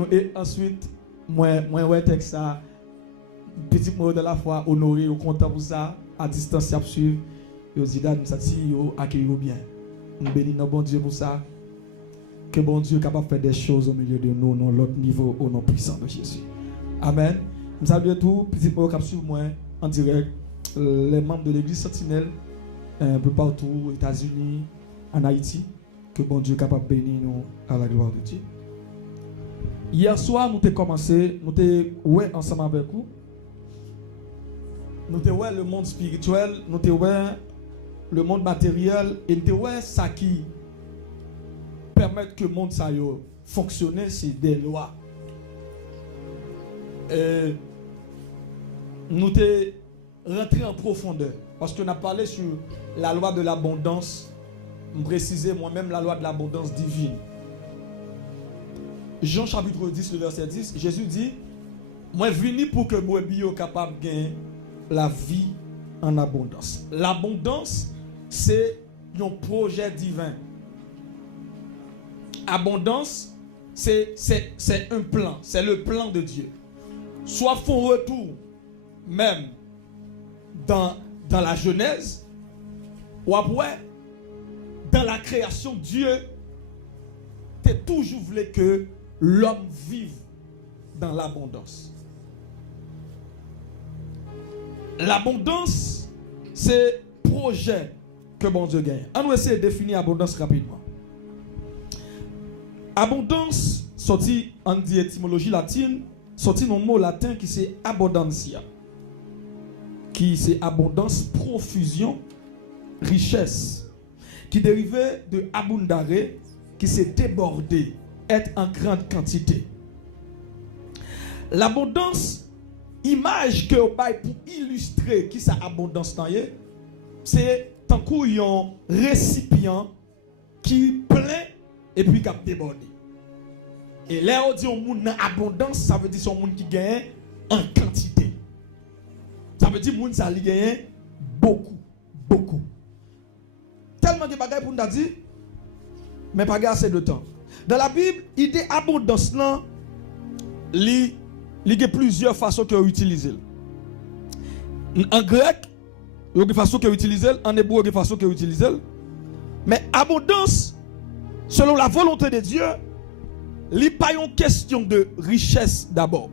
nous et ensuite moi ouais texte ça petit mot de la foi honoré ou content pour ça à distance y a suivre yo zida nous senti yo accueillir bien. Nous bénissons bon Dieu pour ça. Que bon Dieu est capable de faire des choses au milieu de nous dans l'autre niveau au nom puissant de Jésus. Amen. Nous saluons tout petit mot qui suivre moi en direct les membres de l'église Sentinelle un peu partout aux États-Unis, en Haïti. Que bon Dieu est capable de bénir nous à la gloire de Dieu. Hier soir, nous avons commencé, nous avons ensemble avec vous. Nous avons le monde spirituel, nous avons le monde matériel, et nous avons ça qui permet que le monde fonctionne, c'est des lois. Nous avons rentré en profondeur, parce qu'on a parlé sur la loi de l'abondance. Préciser moi-même la loi de l'abondance divine. Jean chapitre 10, le verset 10, Jésus dit, moi venu pour que moi sois capable de gagner la vie en abondance. L'abondance, c'est un projet divin. Abondance, c'est un plan, c'est le plan de Dieu. Soit font retour, même dans la Genèse, ou après, dans la création, Dieu t'a toujours voulu que l'homme vive dans l'abondance. L'abondance, c'est projet que bon Dieu gagne. On va essayer de définir l'abondance rapidement. Abondance, sorti en dit étymologie latine, sorti dans le mot latin qui c'est abundantia, qui c'est abondance, profusion, richesse, qui dérivait de abundare, qui s'est débordé, être en grande quantité. L'abondance, image que vous avez pour illustrer qui sa abondance c'est tant qu'un récipient qui plein et puis qui a débordé. Et là on dit un monde en abondance, ça veut dire son monde qui gagne en quantité. Ça veut dire monde ça li gagne beaucoup. Tellement de bagages pour nous dire, mais pas assez de temps. Dans la Bible, l'idée abondance, il y a plusieurs façons qu'on utilise. En grec, il y a une façon qu'on utilise, en hébreu, il y a une façon qu'on utilise. Mais abondance, selon la volonté de Dieu, il n'est pas une question de richesse d'abord.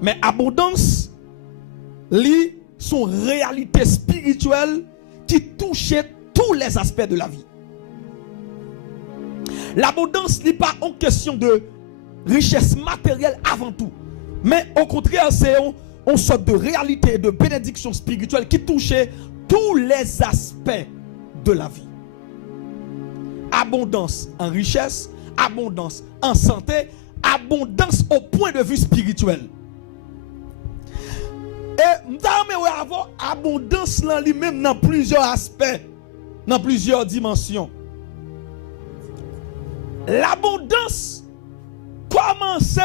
Mais abondance, c'est son réalité spirituelle qui touchait tous les aspects de la vie. L'abondance n'est pas une question de richesse matérielle avant tout, mais au contraire, c'est une sorte de réalité et de bénédiction spirituelle qui touchait tous les aspects de la vie. Abondance en richesse, abondance en santé, abondance au point de vue spirituel. Et nous avons avoir abondance lui-même dans plusieurs aspects, dans plusieurs dimensions. L'abondance commence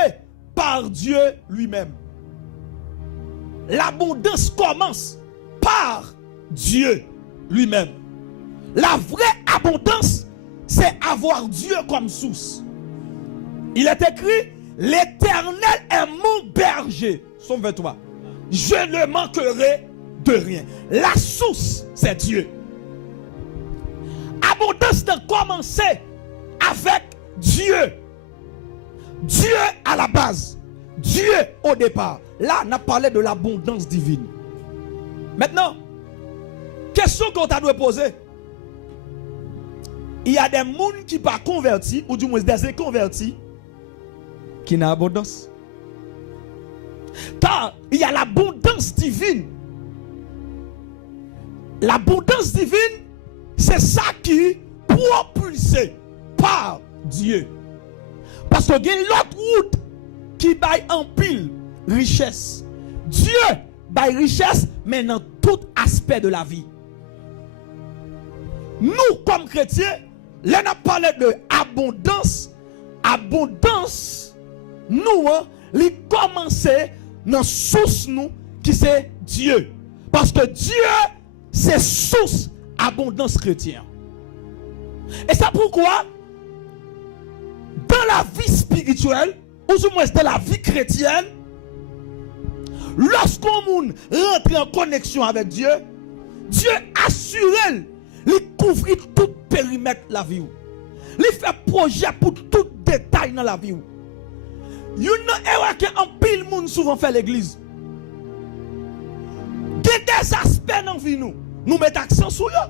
par Dieu lui-même. L'abondance commence par Dieu lui-même. La vraie abondance, c'est avoir Dieu comme source. Il est écrit, l'Éternel est mon berger. Somme 23. Je ne manquerai de rien. La source, c'est Dieu. Abondance de commencer avec Dieu. Dieu à la base. Dieu au départ. Là, on a parlé de l'abondance divine. Maintenant, question qu'on t'a dû poser. Il y a des gens qui ne sont pas convertis, ou du moins des inconvertis, qui n'ont abondance. Car il y a l'abondance divine. L'abondance divine, c'est ça qui est propulsé par Dieu. Parce que il y a l'autre route qui baille en pile richesse. Dieu baille richesse, mais dans tout aspect de la vie. Nous, comme chrétiens, là, on a parlé de abondance. Abondance, nous, il commence dans source nous, qui c'est Dieu. Parce que Dieu, c'est source abondance chrétienne. Et c'est pourquoi, dans la vie spirituelle, ou du moins de la vie chrétienne, lorsqu'on rentre en connexion avec Dieu, Dieu assure, il couvre tout périmètre de la vie. Il fait projet pour tout détail dans la vie. Il y a un pile monde souvent fait l'église. Il y a des aspects dans la vie nous mettons accent sur eux.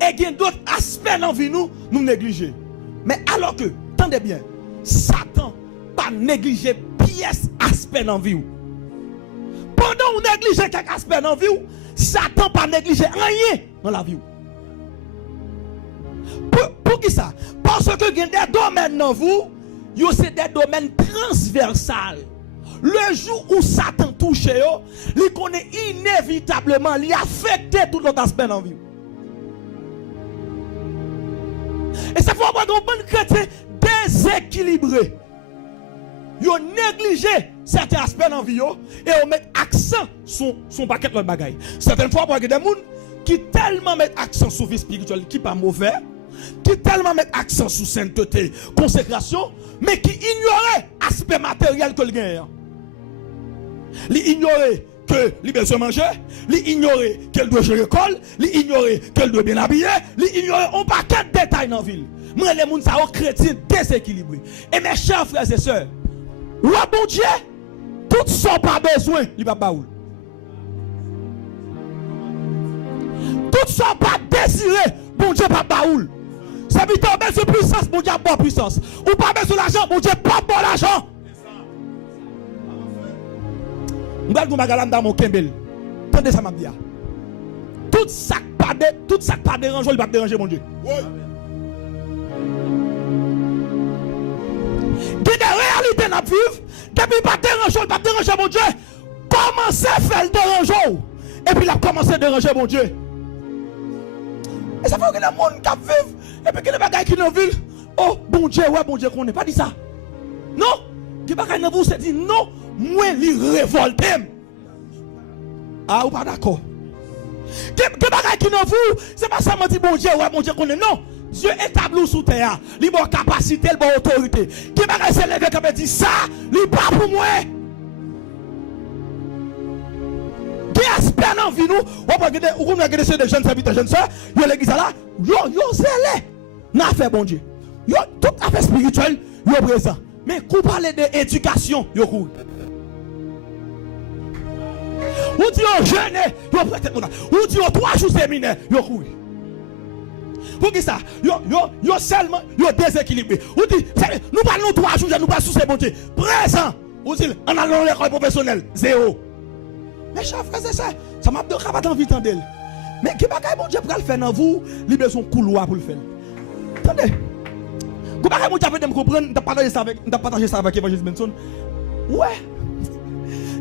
Et il y a d'autres aspects dans la vie nous négligeons. Mais alors que, attendez bien, Satan pas négliger pièce aspect dans la vie. Pendant qu'on néglige quelques aspects dans la vie, Satan pas négliger rien dans la vie. Pour qui ça? Parce que il y a des domaines dans vous, c'est des domaines transversaux. Le jour où Satan touche, il connaît inévitablement, il affecte tout l'autre aspect dans la vie. Et ça faut avoir un bon chrétien déséquilibré. Ils ont négligé certains aspects dans la vie et on met accent sur son paquet de bagaille. Certaines fois, il y a des gens qui tellement mettent accent sur la vie spirituelle qui n'est pas mauvais, qui tellement mettent accent sur sainteté, consécration, mais qui ignoraient l'aspect matériel que le gagne. Ils ignoraient qu'il doit se manger, ils ignoraient qu'elle doit gérer l'école, ils ignoraient qu'elle doit bien habiller, ils ignoraient un paquet de détails dans la ville. Moi, les gens sont chrétiens déséquilibrés. Et mes chers frères et sœurs, ouais, bon Dieu, tout ça pas besoin, il va pas où. Tout ça pas désiré, bon Dieu pas baoul. Ça veut dire besoin de puissance, bon Dieu pas puissance. Ou pas besoin d'argent, bon Dieu pas bon l'argent. M'gal vous magalam dans mon kembel. Attendez ça m'a dit. Tout ça pas dérangeant, il va déranger mon Dieu. Oui. Des réalités n'a vivre, depuis pas déranger, il va déranger mon Dieu. Commencez à faire le déranger. Et puis il a commencé à déranger mon Dieu. Et ça fait que le monde qui vivent, et puis que les bagages qui nous vivent, oh bon Dieu, ouais, bon Dieu, qu'on n'est pas dit ça. Non, qui bagages dans vous, c'est dit non, moi, il révolte. Ah, ou pas d'accord. Qui bagages qui nous vivent, c'est pas seulement dit bon Dieu, ouais, bon Dieu, qu'on est non. Dieu établit sous terre, il a capacité, il a autorité. Qui bagages se lever comme dit ça, il pas pour moi. Qui aspect dans vie nous, on va regarder ces jeunes serviteurs, jeunes soeurs, yo l'église là, yo zélé. N'a fait bon Dieu. Yo tout affaire spirituelle, yo présent. Mais qu'on parle d'éducation, yo couru. Ou dit yo jeune, yo prête mon. Ou dit yo 3 jours séminaire, yo couru. Pour qui ça? Yo seulement yo déséquilibré. Ou dit nous parlons 3 jours, nous pas sous ces bon Dieu. Présent. Ou dit en allant l'école professionnelle, 0. Mes chers frères et sœurs, ça m'a pas envie d'entendre. Mais qui bagaille bon Dieu pour le faire dans vous, il a besoin de couloir pour le faire. Attendez. Qui bagaille bon Dieu pour me comprendre, partager ça avec Evangeliste Benson. Ouais.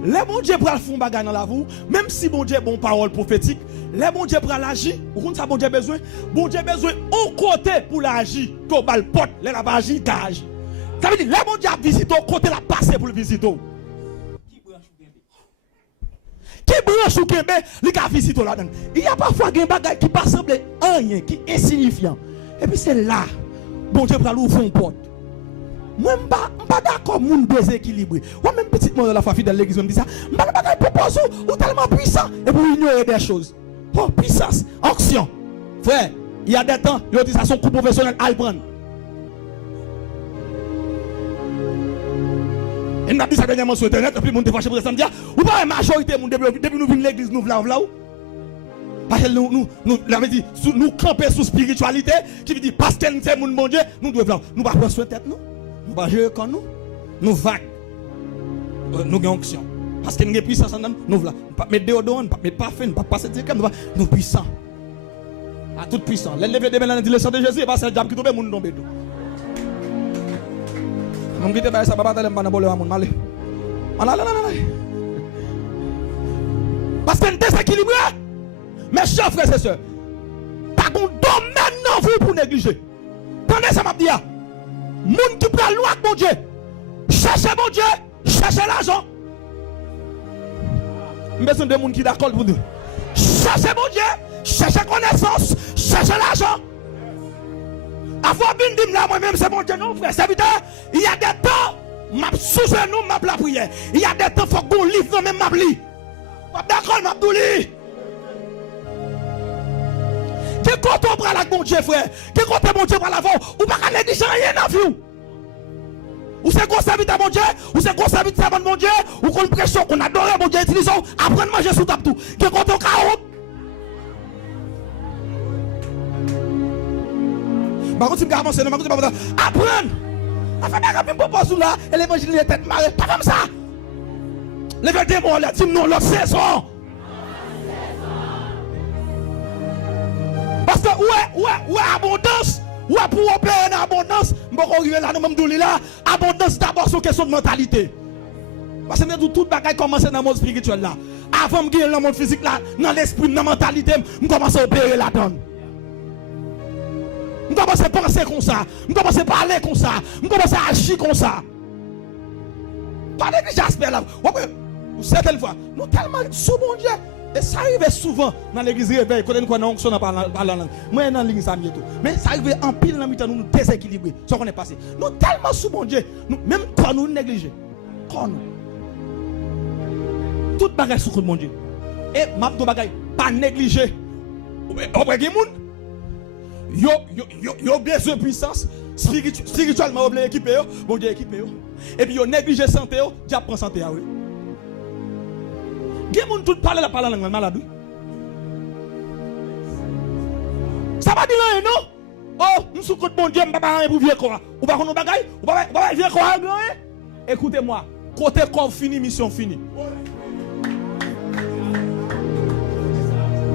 Les bon Dieu pour le faire bagaille dans la vous, même si bon Dieu bon parole prophétique, les bon Dieu pour l'agir, vous comprenez ça bon Dieu besoin? Bon Dieu besoin au côté pour l'agir, qu'on bal porte, les la agir d'agir. Ça veut dire les bon Dieu visite au côté la passer pour le visiter. Qui branche ou qui les gars visitent là-dedans. Il y a parfois des bagages qui pas semblent rien, qui est insignifiant. Et puis c'est là, bon Dieu pour ouvrir une porte. Moi, je ne suis pas d'accord, mon déséquilibré. Moi, même petit monde de la foi fidèle de l'église, on me dit ça. Je ne suis pas d'accord, propose ou tellement puissant et pour ignorer des choses. Oh, puissance, action. Frère, il y a des temps, il y a des ça, son coup professionnel à le prendre. Et nous avons dit ça dernièrement sur internet, et puis nous avons fait ça, ou pas la majorité, depuis nous venons l'église, nous venons là. Parce que nous camper sous spiritualité, qui veut dire parce que nous sommes mon Dieu, nous devons là. Nous ne pouvons pas prendre tête, nous. Nous ne pouvons pas gérer comme nous. Nous vagues. Nous avons onction. Parce que nous avons puissance en nous, nous voilà. Nous ne pouvons pas mettre déodorant, nous ne pouvons pas mettre parfum, nous ne pouvons pas passer de nous sommes puissants. À tout puissant. Les lever des mains dans la direction de Jésus, et pas c'est le diable qui tombe, nous tombons. Nous quittons ça, papa, t'as pas de monde malé. Parce que nous déséquilibré. Mes chers frères et sœurs, pas qu'on domaine non vous pour négliger. Pendant ça m'a dit, moun qui prend loin mon Dieu, cherchez mon Dieu, cherchez l'argent. Besoin de monde qui d'accord pour nous. Cherchez mon Dieu, cherchez connaissance, cherchez l'argent. Avant de dire là, moi-même, c'est mon Dieu, non, frère. Ça veut dire, il y a des temps, m'a sous genou, m'a la prière. Il y a des temps, il faut qu'on livre, même m'a li. D'accord, m'a li. Quel côté on prend la bon Dieu, frère? Quel côté bon Dieu prend l'avant? Ou pas qu'à négliger rien dans la vie? Ou c'est qu'on servit à mon Dieu? Ou c'est qu'on servit à mon Dieu? Ou qu'on pression qu'on adore mon Dieu? Utilisons, apprendre à manger sous table tout. Quel côté on carotte? Par contre, si je vais avancer, apprendre. Afin de me proposer là, et l'évangile est tête marée. Pas comme ça. Les démons, là, dis-nous l'autre saison. Parce que, ouais, abondance. Ouais, pour opérer dans l'abondance, je vais arriver là, nous même là. Abondance d'abord, c'est une question de mentalité. Parce que tout le bagage commence dans le monde spirituel là. Avant de gagner dans le monde physique là, dans l'esprit, dans la mentalité, je commence à opérer là-dedans. Je commence à penser comme ça. Je commence à parler comme ça. Je commence à agir comme ça. Pas de j'aspect là. Certaines fois, nous tellement sous mon Dieu. Et ça arrive souvent dans l'église réveil. Quand nous connaissons on parle la langue. Moi, dans l'église, ça m'y tout. Mais ça arrive en pile dans le nous déséquilibrer. Ce qu'on est passé. Nous tellement sous mon Dieu. Même quand nous négliger. Quand nous. Tout bagage sous mon Dieu. Et ma bagage, pas négliger. Yo besoin de puissance spirituellement on équipé bon Dieu équipé et puis yo négligé santé Dieu prend santé oui gen moun tout parler la langue malade ça va dire rien non oh nous sous compte bon Dieu m'pa rien pour vieux quoi ou pas qu'on bagaille ou pas vieux quoi écoutez-moi côté corps fini mission fini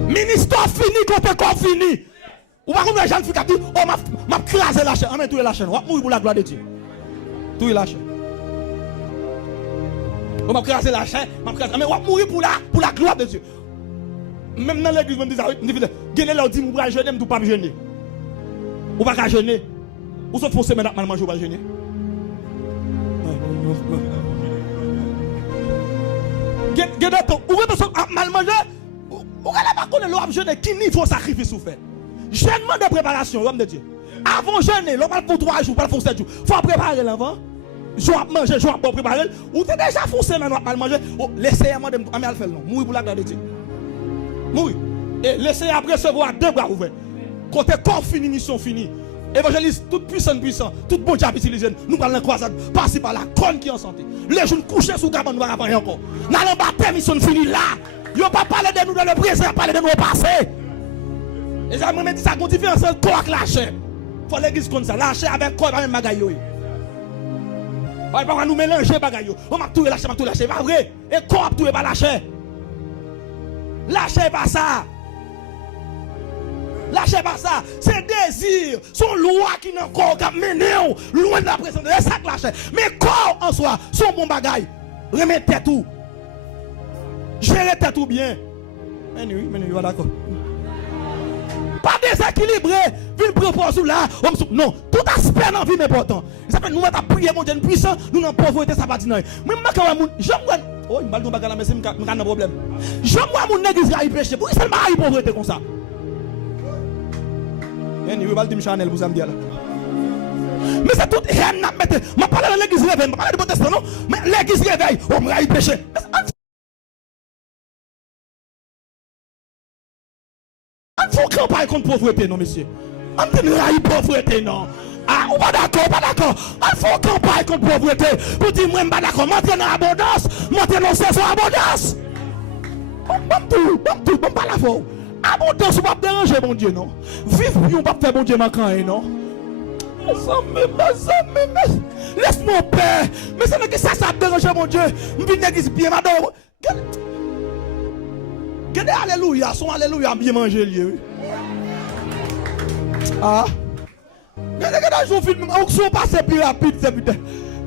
ministère fini côté corps fini. Ou pas comme les gens qui disent, oh, m'a crasé la chaîne. Ah, mais tout est la chaîne. On va mourir pour la gloire de Dieu. Tout est la chaîne. On m'a crasé la chaîne. Mais on va mourir pour la gloire de Dieu. Même dans l'église, on dit ça. Gagner leur dit, on va jeûner, on ne pas me jeûner. On va pas jeûner. Ou sauf pour semaine, mal manger, on va jeûner. Gagner ou mal manger. Ou va pas connaître l'homme jeûner. Qui niveau sacrifice ou fait? Jeûnement de préparation, l'homme de Dieu. Avant jeûner, l'homme pour 3 jours, pas pour 7 jours. Il faut préparer l'avant. Je vais manger, je vais préparer. Ou tu es déjà foncé, mais on va manger. Laissez-moi de me faire non. Mourir pour la gloire de Dieu. Mourir. Et laissez après recevoir 2 bras ouverts. Quand le corps fini, mission finie. Évangéliste, toute puissante, tout bon Dieu utilisé. Nous parlons de croisade, passer par la conne qui est en santé. Les jeunes couchés sous cabane, nous va pas encore. Nous allons battre, mission finie là. Ils ne vont pas parler de nous dans le présent, ils parler de nous au passé. Et ça me dit ça, qu'on différence entre corps et la chair. Il faut l'église comme ça. La chair avec corps, pas même bagaille. On va pas nous mélanger bagaille. On m'a tout la chair, pas vrai. Et corps tout est pas la chair. La chair pas ça. La chair pas ça. C'est désir. Son loi qui n'a corps qui mené loin de la présence de ça la chair. Mais corps en soi, son bon bagaille. Remettez tout. Gérez tout bien. Mais oui, voilà d'accord. Pas déséquilibré, ville propose là, non, tout aspect dans la vie est important. Ça fait nous mettre prier mon Dieu puissant, nous dans pauvreté ça va dire non. Même j'aime oh, il m'a dit bagarre mais c'est un problème. J'aime moi mon église là il péché. Pourquoi ça m'a pauvreté comme ça? Et nous va dire Chanel vous am dire là. Mais c'est tout rien n'a mettre. M'a parlé de l'église réveil, m'a parlé de protestant non, mais l'église réveil, on m'a il péché. Il faut campagne contre pauvreté, non, monsieur. On ne dit pas pauvreté, non. Ah, on va d'accord, pas d'accord. Il faut campagne contre pauvreté. Pour dire, moi, je ne suis pas d'accord. Montez dans l'abondance. Montez dans saison abondance. Bon, pas la fois. Abondance, on va déranger, mon Dieu, non. Vivre, on ne va pas faire, mon Dieu, manquant, non. Laisse-moi paix. Mais c'est que ça dérange, mon Dieu. Je viens d'église bien, madame. Regardez, alléluia, son alléluia bien manger lieu. Ah. Regardez, je filme, on sont passés plus rapide, c'est putain.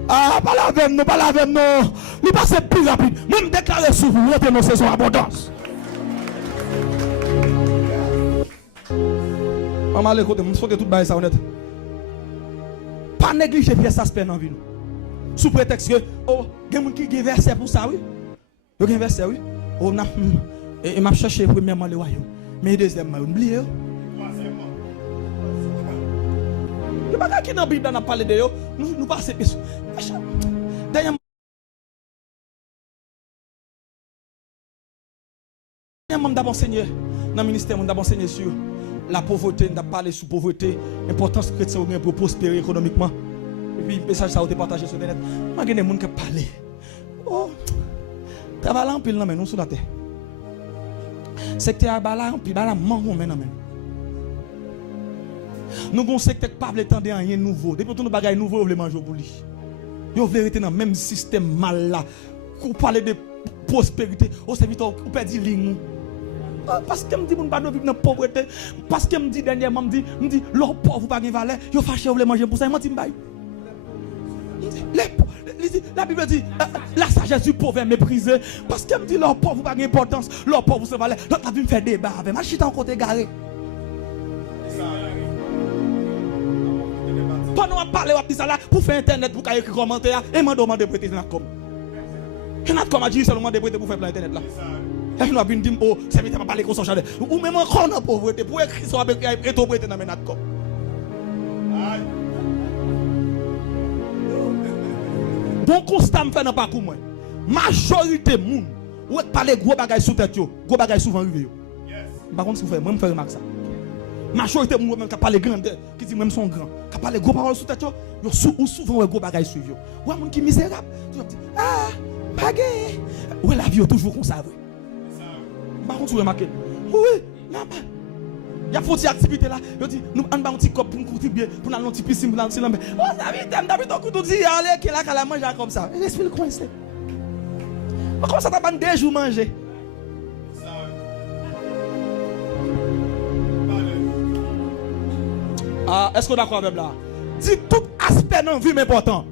Ah, pas la veine, non, pas la veine, non. Nous passons plus rapide. Même déclarer sur vous, rentrez dans saison abondance. Maman, écoutez, je faut que tout bail ça honnête. Pas négliger pièce aspect dans la vie. Sous prétexte que, oh, il y a des gens qui ont versé pour ça, oui. Il y a des versé, oui. Oh, non. Et m'a cherché premièrement le royaume. Mais deuxièmement, oublié. Il n'y a pas qui dans la Bible n'a parlé de eux. Nous passons. Dernièrement, d'abord enseigné dans le ministère, d'abord enseigné sur la pauvreté, on a parlé sur la pauvreté, l'importance que chrétien pour prospérer économiquement. Et puis, le message ça a été partagé sur Internet. Il y a des gens qui parlent. Oh, travail en pile, nous sur la terre. Secteur bala en pile, bala mango maintenant. Nous avons un secteur qui ne peut pas attendre rien de nouveau. Depuis que nous avons nouveau, nous voulons manger pour lui. Nous voulons rester dans le même système mal là. Vous parlez de prospérité, au serviteur, vous perdez ligne. Parce que me dit mon pas vivre dans la pauvreté, parce que me dit dernièrement me dit l'or pauvre pas de valeur, yo fâché vous voulez manger pour ça, moi dit m'baille. La Bible dit la sagesse du pauvre est méprisée parce que me dit l'or pauvre pas d'importance, l'or pauvre c'est valeur. L'autre a vu me faire débat avec moi, chita en côté garé. Pendant on parler on dit ça là pour faire internet pour écrire commentaire et m'a demandé prêter dans com. Et n'a comme a dit seulement de prêter pour faire plan internet là. Et nous avons dit, oh, c'est vite à parler comme ça. Ou même encore dans la pauvreté, pour écrire ça avec et tout prêter dans mes natcom. Bon constat me fait dans parcours moi. Majorité moun ou parler gros bagaille sous tête yo, gros bagaille souvent arrivé yo. Par contre si vous faites, moi me faire remarque ça. Majorité moun même qui parler grandeur, qui dit même son grand, qui parler gros paroles sous tête yo, yo souvent gros bagaille suivre yo. Ou moun qui misérable, tu dis ah, bagay. Ou la vie toujours comme ça. Par contre, vous remarquez, oui, normal. Il y a une activité là. Je dis, nous avons un petit cop pour nous contribuer, pour nous avoir un petit piscine, pour nous avoir un petit lampe. Oh, David, on dit, allez, qui est là, qui a mangé comme ça. L'esprit le coincé. Comment ça t'a pas 2 jours manger? Ah, est-ce qu'on est d'accord avec là? Dis tout aspect de la vie important.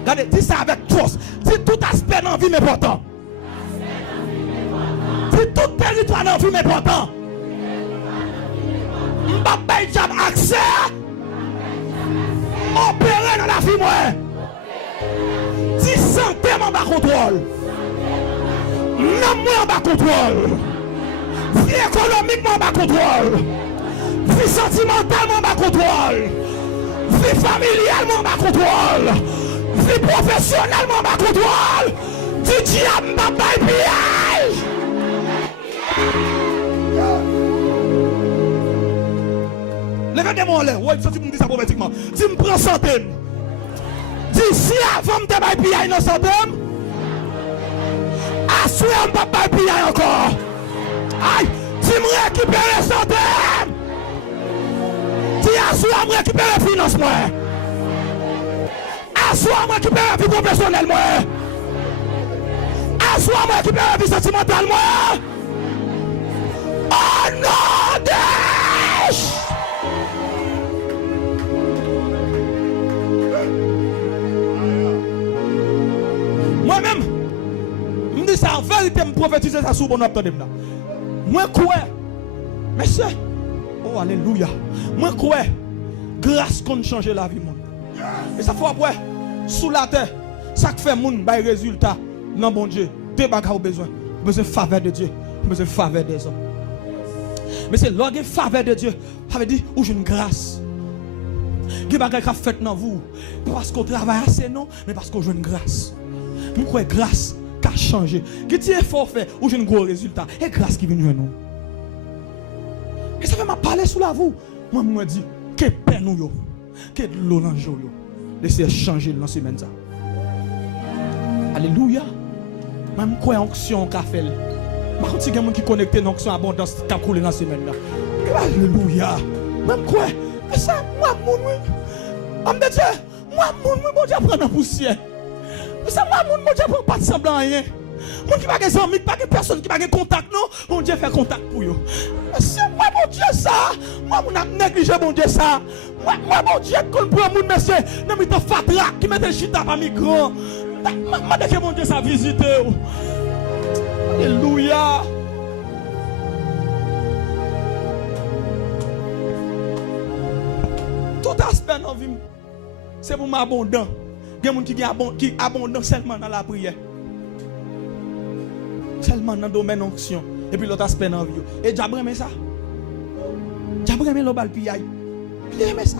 Regardez, dis ça avec force. Dis tout aspect de la vie important. Si tout territoire dans la vie est important, je ne vais pas accès opérer dans la vie. Si santé en bas contrôle, non en bas contrôle, vie économiquement en bas contrôle, vie sentimentalement en bas contrôle, vie familialement en bas contrôle, vie professionnellement en bas contrôle, du diable en bas piège. Levez-moi en l'air, ouais, ça tu me dis ça prophétiquement. Tu me prends santé. Dis si avant de te bailler pied dans santé, assure pas bailler pied encore. Aïe, tu me récupères santé. Dis assure me récupérer financement. Assure me récupérer vie professionnelle moi. Assure me récupérer vie sentimentale moi. Oh non, Desh! Moi-même, je me dis ça en vérité, je prophétise ça sous mon obtenir. Moi, quoi? Monsieur, oh, alléluia. Moi, quoi? Grâce qu'on change la vie. Et ça faut après, sous la terre, ça fait moun bay résultat. Non, bon Dieu, 2 bagages au besoin. Besoin de faveur de Dieu, besoin de faveur des hommes. Mais c'est l'ordre de faveur de Dieu. Ça veut dire où j'ai une grâce. Qui va fait dans vous. Parce qu'on travaille assez non, mais parce qu'on joue une grâce. Nous croyons grâce qui a changé. Qui dit effort fait où j'ai un gros résultat. Et grâce qui vient de nous. Et ça fait m'a parler sous la vous. Moi me dit que paix nous yo. Que l'eau dans yo. Laissez changer dans ce semaine ça. Alléluia. Même quoi onction qu'a fait. Par contre, si il y a des gens qui sont connectés dans l'abondance qui a coulé dans la semaine. Alléluia. Même quoi? Mais ça, moi, mon Dieu, moi, mon Dieu, prend la poussière. Mais ça, moi, mon Dieu, prend pas de semblant rien. Mon qui n'a pas de amis, pas de personne qui n'a pas de contact, non. Mon Dieu fait contact pour eux. Mais c'est moi, mon Dieu, ça. Moi, mon a négligé, mon Dieu, ça. Moi, mon Dieu, qu'on prend mon monsieur, non, mais t'as fatra, qui met des chita par migrants. Moi, dès que mon Dieu, ça visite. Alléluia. Tout aspect dans la vie, c'est pour m'abondant. Il y a des gens qui abondent seulement dans la prière. Seulement dans le domaine d'onction. Et puis l'autre aspect dans la vie. Et Diable aime ça. Diable aime le bal piaille. Il aime ça.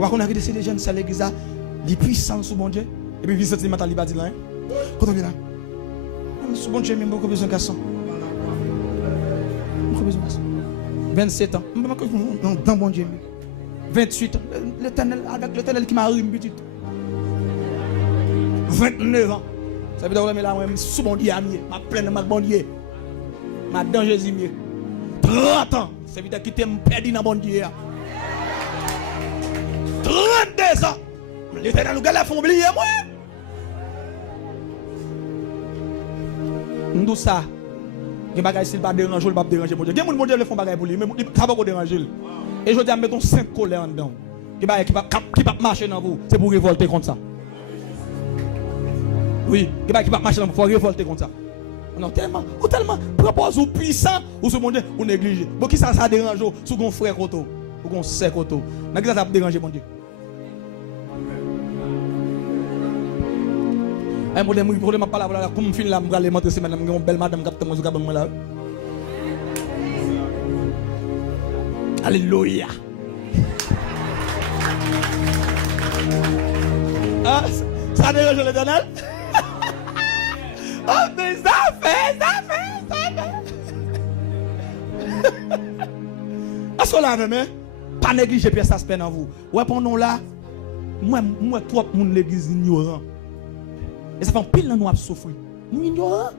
Ou qu'on a des jeunes à l'église, Les puissants sous bon Dieu. Et puis, il senti matin, il va dire là. Quand on vient là. Sous bon Dieu, même beaucoup besoin de garçon. Beaucoup besoin de garçon. 27 ans. Non, dans bon Dieu. 28 ans. L'Éternel, avec l'Éternel qui m'a eu une petite. 29 ans. Ça veut dire que là, sous bon Dieu, ma pleine, ma bon Dieu. Ma danger, mieux. 30 ans. Ça veut dire que tu es perdu dans bon Dieu. 32 ans. L'Éternel nous a fait oublier moi. Nous ça. Il n'y a pas de pas déranger, il pas déranger mon Dieu. Il y a des gens qui font des pour lui, mais ça va pas déranger. Et je dis à mettre 5 colères dedans. Qui va marcher dans vous, c'est pour révolter contre ça. Oui, qui va marcher dans vous, pour révolter contre ça. Non, tellement propose ou puissant ou ce monde ou négligé. Bon qui ça dérange sous gon frère koto, ou gon sœur koto. Mais qui ça déranger mon Dieu. Un problème pas là comme fin là m'aller monter semaine une belle madame capte moi sur moi là. Alléluia. Ah, ça dérange l'Éternel. Oh, mais ça fait. Est-ce qu'on l'a même? Pas négliger pièce aspect dans vous. Ouais, pendant là, moi, trop monde l'église ignorant. Et ça fait un pile dans nous à souffrir. Nous ignorants.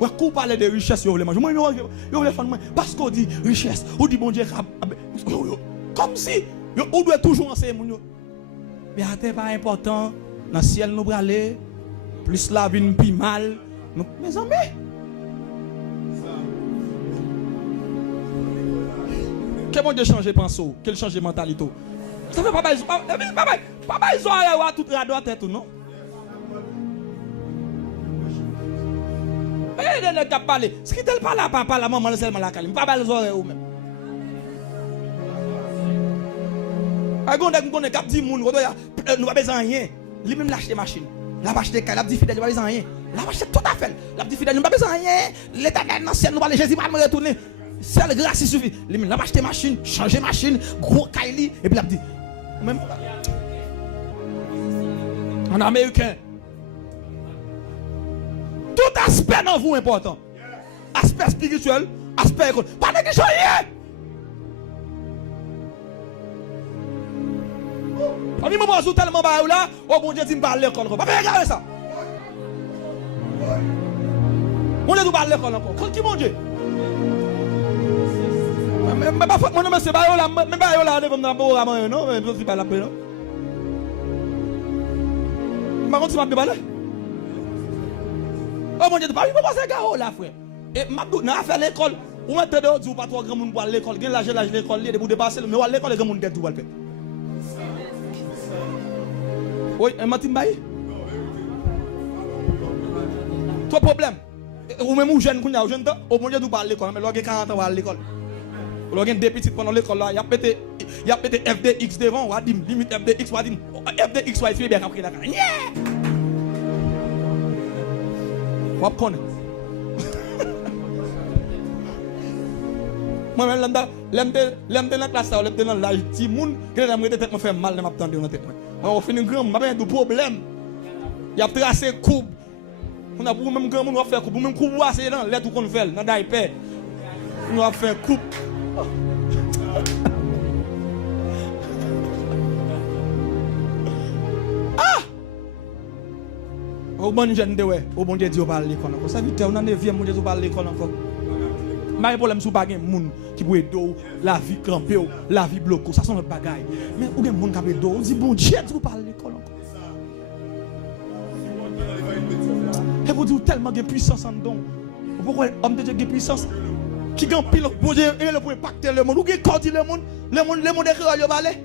Ouais, quand on parle de richesse, vous voulez manger. Moi, vous voulez faire moi. Parce qu'on dit richesse, on dit bon Dieu, comme si on doit toujours enseigner. Mais c'est pas important. Dans le ciel, nous aller. Plus la vie, plus mal. Mes amis. Quel monde de changer pensée, quel changer mentalité. Ça fait pas ils ont à tout rado à tête non. Eh ne cap parler. Ce qui tel pas là papa la maman seulement la calme. Pas les oreilles ou même. A gonde cap dit moun nous pas besoin rien. Lui même l'acheter machine. La vache de caille, la dit fidèle, nous pas besoin rien. La vache tout à fait. La dit fidèle, nous pas besoin rien. L'Éternel dans ciel nous pas les Jésus pas me retourner. Seule grâce suffit. La vache de machine, changer machine, gros caille et puis la dit même en américain. Tout aspect dans vous important. Aspect spirituel, aspect économique. Pas négliger rien. On dit moi je tellement bas là, oh bon Dieu dit me parler l'école. Pas regarder ça. On est tout parler l'école encore. Qui mon Dieu? Mais pas mon nom c'est pas là, même pas là devant dans bois non, mais c'est pas là non. Ma compte m'a débalé. Oh mon Dieu, pas il passer gars là frère. Et m'a dans faire l'école, ou mettre dehors du pas trop grand monde pour aller l'école, gain l'âge l'école, de pour dépasser mais à l'école grand monde tête tout va le faire. Oui, un matin bail. Toi problème. Ou même jeune qu'on a jeune temps, au bon Dieu du parler l'école, mais lorsque 40 ans va à l'école. Lorsque des petits pendant l'école là, il y a pété FDX devant, ou dim limite FDX ou dim FDX ou fait bien après d'accord. Moi connais. Moi même l'aime dans la classe, l'aime dans l'âge petit monde, que l'aime tête me fait mal dans m'attendre dans tête. Moi on finit grand, m'a pas de problème. Il y a tracé coupe. On a pour même grand monde on va faire coupe, même coupe c'est dans lettre qu'on fait dans daïpé. On va faire coupe. Ah! Au bon jeune de ouais, au bon Dieu Dieu parle l'école encore. Ça vite on en 9e mon Dieu parle l'école encore. Mais problème sous pas gen moun qui pour do la vie crampée, la vie bloquée, ça sont notre bagaille. Mais ou gen moun qui do, on dit bon Dieu Dieu parle l'école encore. Et vous dites tellement de puissance en don. Pourquoi homme de Dieu a puissance qui gagne pile bon Dieu et le pour impacter le monde ou qui cordi le monde est créole yo parler.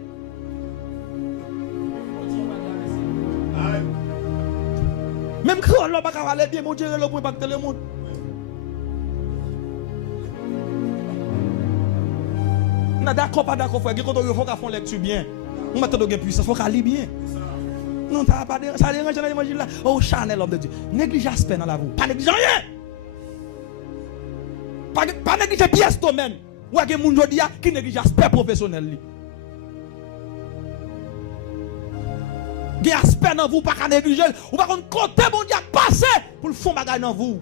Même créole là pas parler bien bon Dieu le pour impacter le monde. D'accord, pas d'accord, frère. Quand on faut qu'on fasse lecture bien, on va te donner puissance, faut qu'on lit bien. Non, ça pas ça dérange dans l'évangile là. Oh, Chanel, l'homme de Dieu. Néglige aspect dans la vie. Pas négliger rien. Pas négliger pièce domaine. Ou il y a des gens qui négligent aspect professionnel. Il y a un aspect dans vous, pas qu'à négliger. Ou pas qu'on côté bon Dieu passer pour le fond bagage dans vous.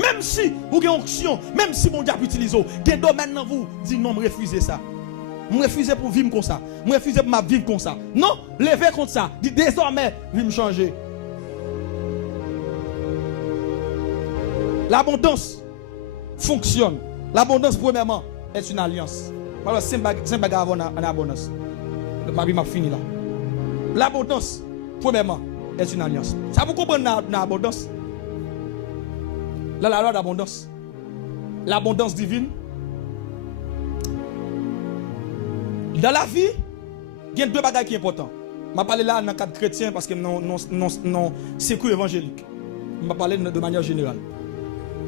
Même si vous avez une onction, même si mon Dieu peut utiliser, il y a un domaine dans vous, dit non, je refuse ça. Je refuse pour vivre comme ça. Je refuse pour ma vivre comme ça. Non, levez contre ça. Dit désormais, je vais me changer. L'abondance fonctionne. L'abondance, premièrement, est une alliance. Alors, c'est un bagage avant en abondance. Ma vie m'a fini là. L'abondance, premièrement, est une alliance. Ça vous comprenez dans l'abondance? Là, la loi d'abondance. L'abondance divine. Dans la vie, il y a deux bagages qui sont importants. Je vais parler là dans le cadre chrétien parce que non, c'est quoi évangélique. Je vais parler de manière générale.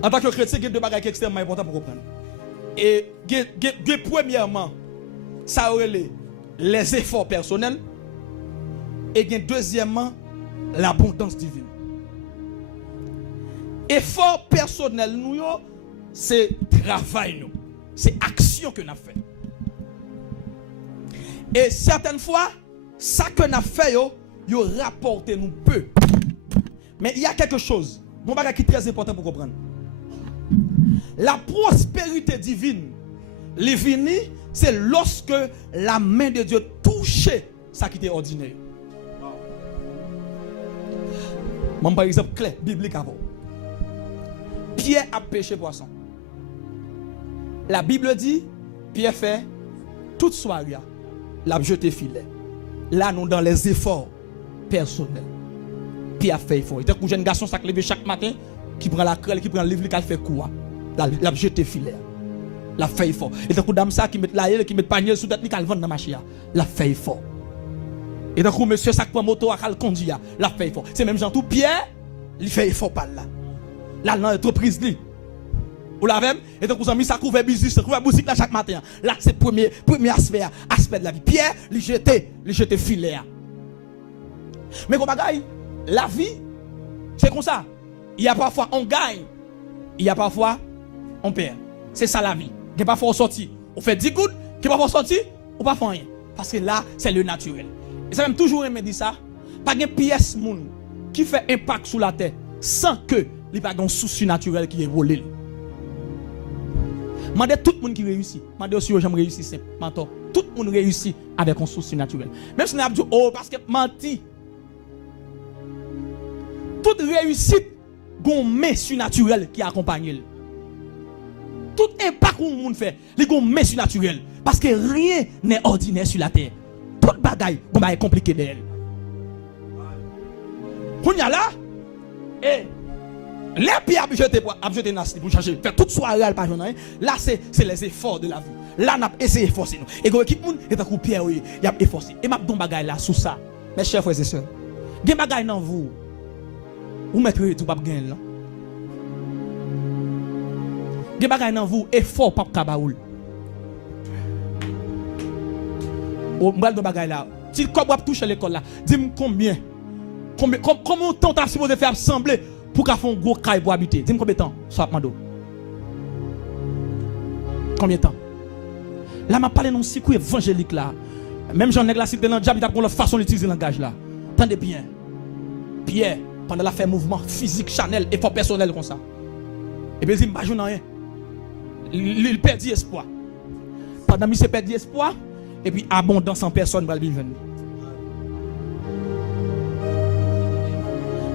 En tant que chrétien, il y a deux bagages qui sont extrêmement importants pour comprendre. Et premièrement, ça aurait les efforts personnels. Et deuxièmement, l'abondance divine. Effort personnel, nous, c'est travail, nous. C'est action que nous avons fait. Et certaines fois, ça que nous avons fait, nous rapporte nous peu. Mais il y a quelque chose, bon bagage qui est très important pour comprendre. La prospérité divine, c'est lorsque la main de Dieu touche ça qui était ordinaire. Mon par exemple clair, biblique avant. Pierre a pêché poisson. La Bible dit, Pierre fait toute soirée, l'a jeté filet. Là, nous dans les efforts personnels. Pierre a fait effort. Il était un jeune garçon qui levé chaque matin, qui prend la crêle, qui prend le livre, qui fait quoi. L'a jeté filet. L'a fait effort. Il était un dame ça qui met la qui met panier sous tête, qui vend dans la machine. L'a fait effort. Et donc, monsieur ça prend moto à conduit, l'a fait effort. C'est même Jean tout Pierre, il fait effort par là. Là, dans l'entreprise, vous l'avez, et donc vous avez mis ça couvert business, ça couvert boutique là chaque matin. Là, c'est le premier aspect de la vie. Pierre, il jette filet. Mais comme bagaille, la vie, c'est comme ça. Il y a parfois on gagne, il y a parfois on perd. C'est ça la vie. Il y a parfois on sortit, on fait 10 gouttes, il y a parfois on sortit, on pas faire rien. Parce que là, c'est le naturel. Et ça même toujours me dit ça. Pas de pièce moun qui fait impact sur la terre sans que il n'y ait pas de souci naturel qui est volé. Je demande tout le monde qui réussit. Je demande aussi aux gens qui réussissent. Tout le monde réussit avec un souci naturel. Même si on a dit, oh, parce que menti. Toute réussite, il y a un main surnaturel qui accompagne. Tout impact que le monde fait, il y a un main surnaturel. Parce que rien n'est ordinaire sur la terre. Tout bagaille, est compliqué d'elle. On y a là, et les pieds à jeter nasty pour changer. Faire toute soirée à pas journée. Là, c'est les efforts de la vie. Là, on a essayé de forcer nous. Et quand l'équipe est à coup Pierre, il y a efforcé. Et m'a don bagaille là, sous ça. Mes chers frères et sœurs, il y a bagaille dans vous. Vous mettez tout pas gagner là. Il y a bagaille dans vous, effort pas kabaoul. Au m'bral de bagaille là. Si comme vous toucher l'école là, dis-moi comment temps t'as supposé faire assembler pour qu'on fasse un gros caille pour habiter. Dis-moi combien de temps ça va demander. Combien de temps? Là m'a parlé d'un cycle évangélique là. Même Jean Nègre là cité dans diable, il a pour la façon d'utiliser le langage là. Tendez bien. Pierre pendant la fait mouvement physique Chanel effort personnel comme ça. Et puis il m'a joué rien. Il perdit espoir. Pendant qu'il perdit espoir et puis abondance en personne va venir.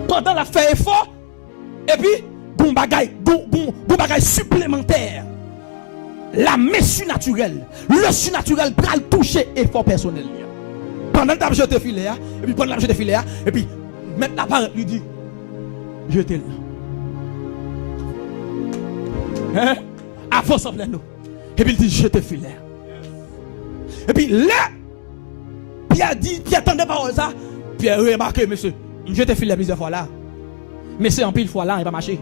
Pendant la fait effort et puis bon bagaille supplémentaire. La main surnaturelle, le surnaturel va le toucher effort personnel. Pendant que tu as jeté filet et puis pendant que tu as jeté filet et puis mettre la parole lui dit jetez-le. Hein? Avance en plein nous. Et puis il dit jetez filet. Et puis là Pierre dit Pierre attendait pas ça. Pierre remarqué monsieur, jetez filet plusieurs fois là. Mais c'est en pile fois là, il va marcher.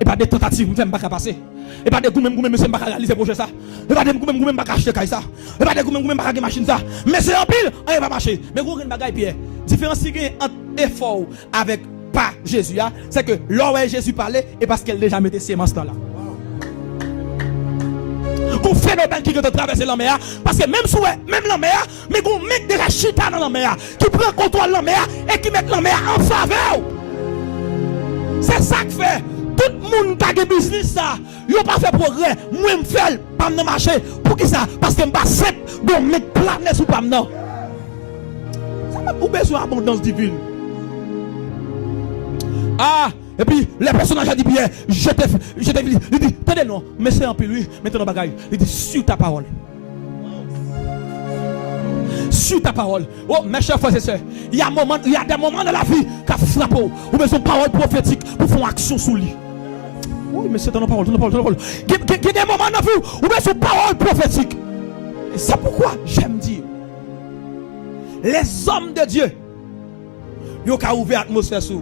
Et pas des tentatives, je ne vais pas passer. Et pas des goûts même, monsieur, je ne vais pas réaliser le projet ça. Et pas des goûts même, je ne vais pas acheter ça. Et pas des goûts même, je ne vais pas acheter machine ça. Mais c'est en pile, il va marcher. Mais vous avez une bagaille, Pierre. Différence entre effort avec pas Jésus, c'est que l'oreille Jésus parlait et parce qu'elle déjà mettait ses masters là. Qu'on phénomène qui te traverse la mer. Parce que même la mer, mais qu'on met de la chita dans la mer, qui prend contrôle de la mer et qui met la mer en faveur. C'est ça que fait. Tout le monde qui a des business, il n'a pas fait progrès. Moi, je fais pas de marché. Pour qui ça? Parce que je ne pas simple de mettre planète sous pas non. Ça m'a besoin d'abondance divine. Ah, et puis les personnages ont dit bien, je t'ai dit, il dit, attendez non, mais c'est un peu lui, maintenant bagaille. Il dit, sur ta parole. Sur ta parole. Oh, mes chers frères et sœurs, il y a des moments dans la vie qui frappent ou besoin de parole prophétique pour faire action sur lui. Oui, mais c'est dans la parole, dans la parole. Il y a des moments dans la vie où besoin de parole prophétique. Et c'est pourquoi j'aime dire, les hommes de Dieu, ils ont ouvert l'atmosphère sur.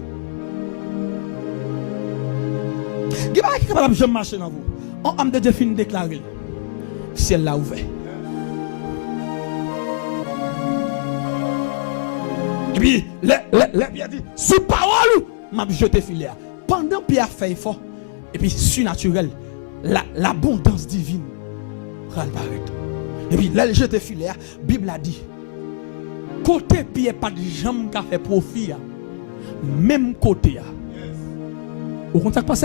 Il y a qui est capable de marcher dans vous. On homme de Dieu finit de déclarer. Ciel l'a ouvert. Et puis, Pierre dit, sous parole, m'a jeté filet. Pendant Pierre fait effort, et puis surnaturel, l'abondance divine va apparaître. Et puis, là, il jeté filet, la Bible a dit, côté Pierre, pas de jambe qui a fait profit, même côté. Vous comprenez ce qui passe?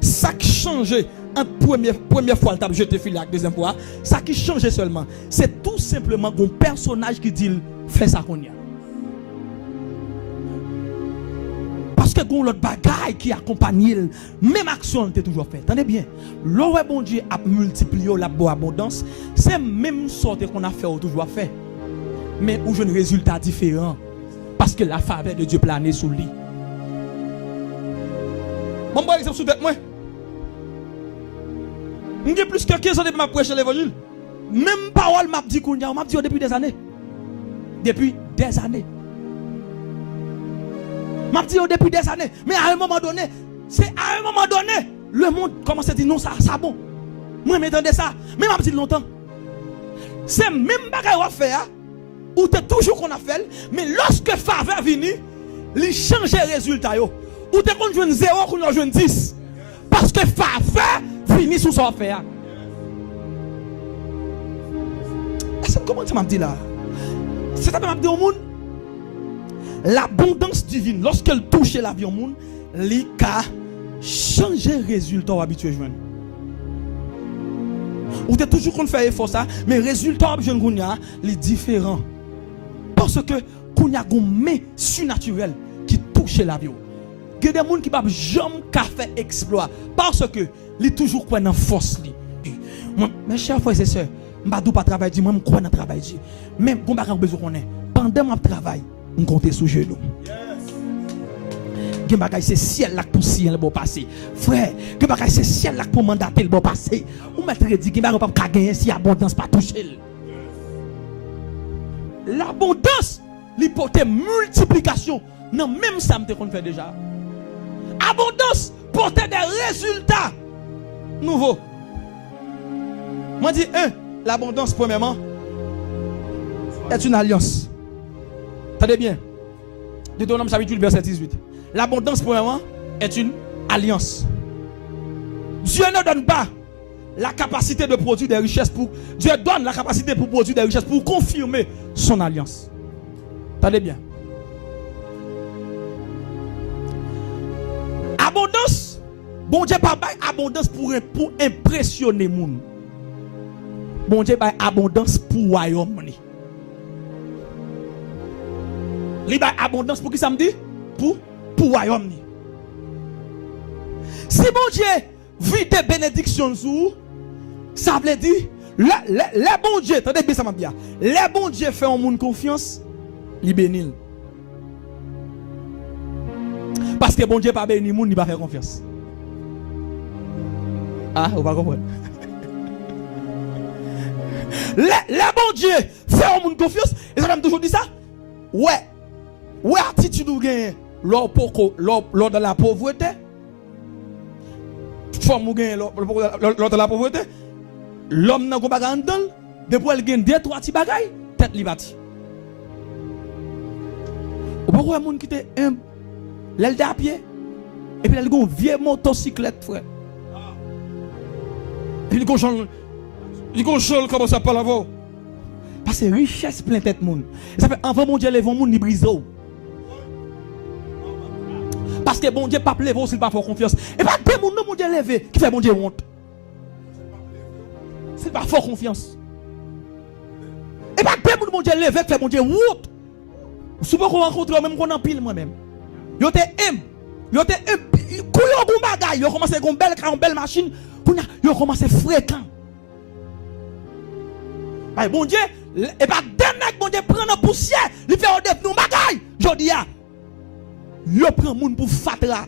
Ça qui change en première fois, le jeté filet, la deuxième fois, ça qui change seulement, c'est tout simplement un personnage qui dit, fais ça qu'on y a. Parce que l'autre bagaille qui accompagne même action était toujours faite. Attendez bien. L'eau bon Dieu a multiplié la bonne abondance. C'est même sorte qu'on a fait ou toujours fait. Mais où j'ai un résultat différent. Parce que la faveur de Dieu planait sous lui. Mon bon exemple sous tête moi. J'ai plus que 15 ans depuis que je prêche l'évangile. Même parole m'a dit qu'on m'a dit depuis des années. Depuis des années. M'a dit depuis des années, mais à un moment donné, le monde commence à dire non, ça bon. Moi, m'entendez ça, mais m'a dit longtemps. C'est même bagaille à faire, ou t'es toujours qu'on a fait, mais lorsque faveur vient, il change le résultat. Ou t'es qu'on joue 0, qu'on joue 10. Parce que faveur finit sous son affaire. Est-ce que comment tu m'as dit là? C'est ça que m'a dit au monde? L'abondance divine, lorsqu'elle touche la vie au monde, elle a changé le résultat habituel. Ou tu toujours qu'on fait effort ça, mais le résultat habituel est différent. Parce que qu'on y a un main surnaturel qui touche la vie. Il y a des gens qui ne peuvent jamais faire exploit parce que ils toujours croient dans la force. Mes chers frères et sœurs, je ne pas travailler, moi je crois dans le travail. Même si je besoin qu'on est, pendant mon travail, on compte sur genoux. C'est ciel là pour ciel bon passer. Frère, c'est ciel là pour mandater le bon passer. Ou maître dit que pas gagner si abondance pas toucher. L'abondance, l'hypothèse multiplication. Non, même ça me qu'on fait déjà. Abondance porter des résultats nouveaux. Moi dis l'abondance premièrement est une alliance. Attendez bien. Deutéronome chapitre 8 verset 18. L'abondance premièrement est une alliance. Dieu ne donne pas la capacité de produire des richesses pour Dieu donne la capacité pour produire des richesses pour confirmer son alliance. Attendez bien. Abondance, bon Dieu pas abondance pour impressionner les gens. Bon Dieu pas abondance pour royaume. Il a abondance pour qui ça me dit? Pour royaume. Si bon Dieu vit des bénédictions sur ça veut dire les bon Dieu, attendez bien ça m'a bien. Les bon Dieu fait en monde confiance, il bénit. Parce que bon Dieu pas béni monde, il pas faire confiance. Ah, vous pas comprendre. Les bon Dieu fait en monde confiance, et ça m'a toujours dit ça. Ouais, attitude ou gagne lors de la pauvreté. Forme ou gagne lors de la pauvreté. L'homme n'a pas de temps, depuis elle gagne 2-3 petits bagailles, tête li bati. Ou pourquoi moun qui était un l'aile à pied et puis elle a une vieille motocyclette frère. Et puis Il conchole comment ça parle avant. Parce que richesse plein tête monde. Et ça fait avant mon Dieu lever monde ni brise. Parce que bon Dieu pas lever s'il pas faire confiance. Et pas des monde non mon Dieu lever qui fait bon Dieu honte. S'il pas faire confiance. Et pas des monde mon Dieu lever qui fait bon Dieu honte. Souvent qu'on rencontre même qu'on en pile moi-même. Yo te aime. Yo te couillon gon bagay, yo commencé gon belle machine, yo commencé fréquent. Ay bon Dieu, et pas dernier bon Dieu prend en poussière, il fait odef nous bagay. Jodi a. Yo prend moun pour fatra.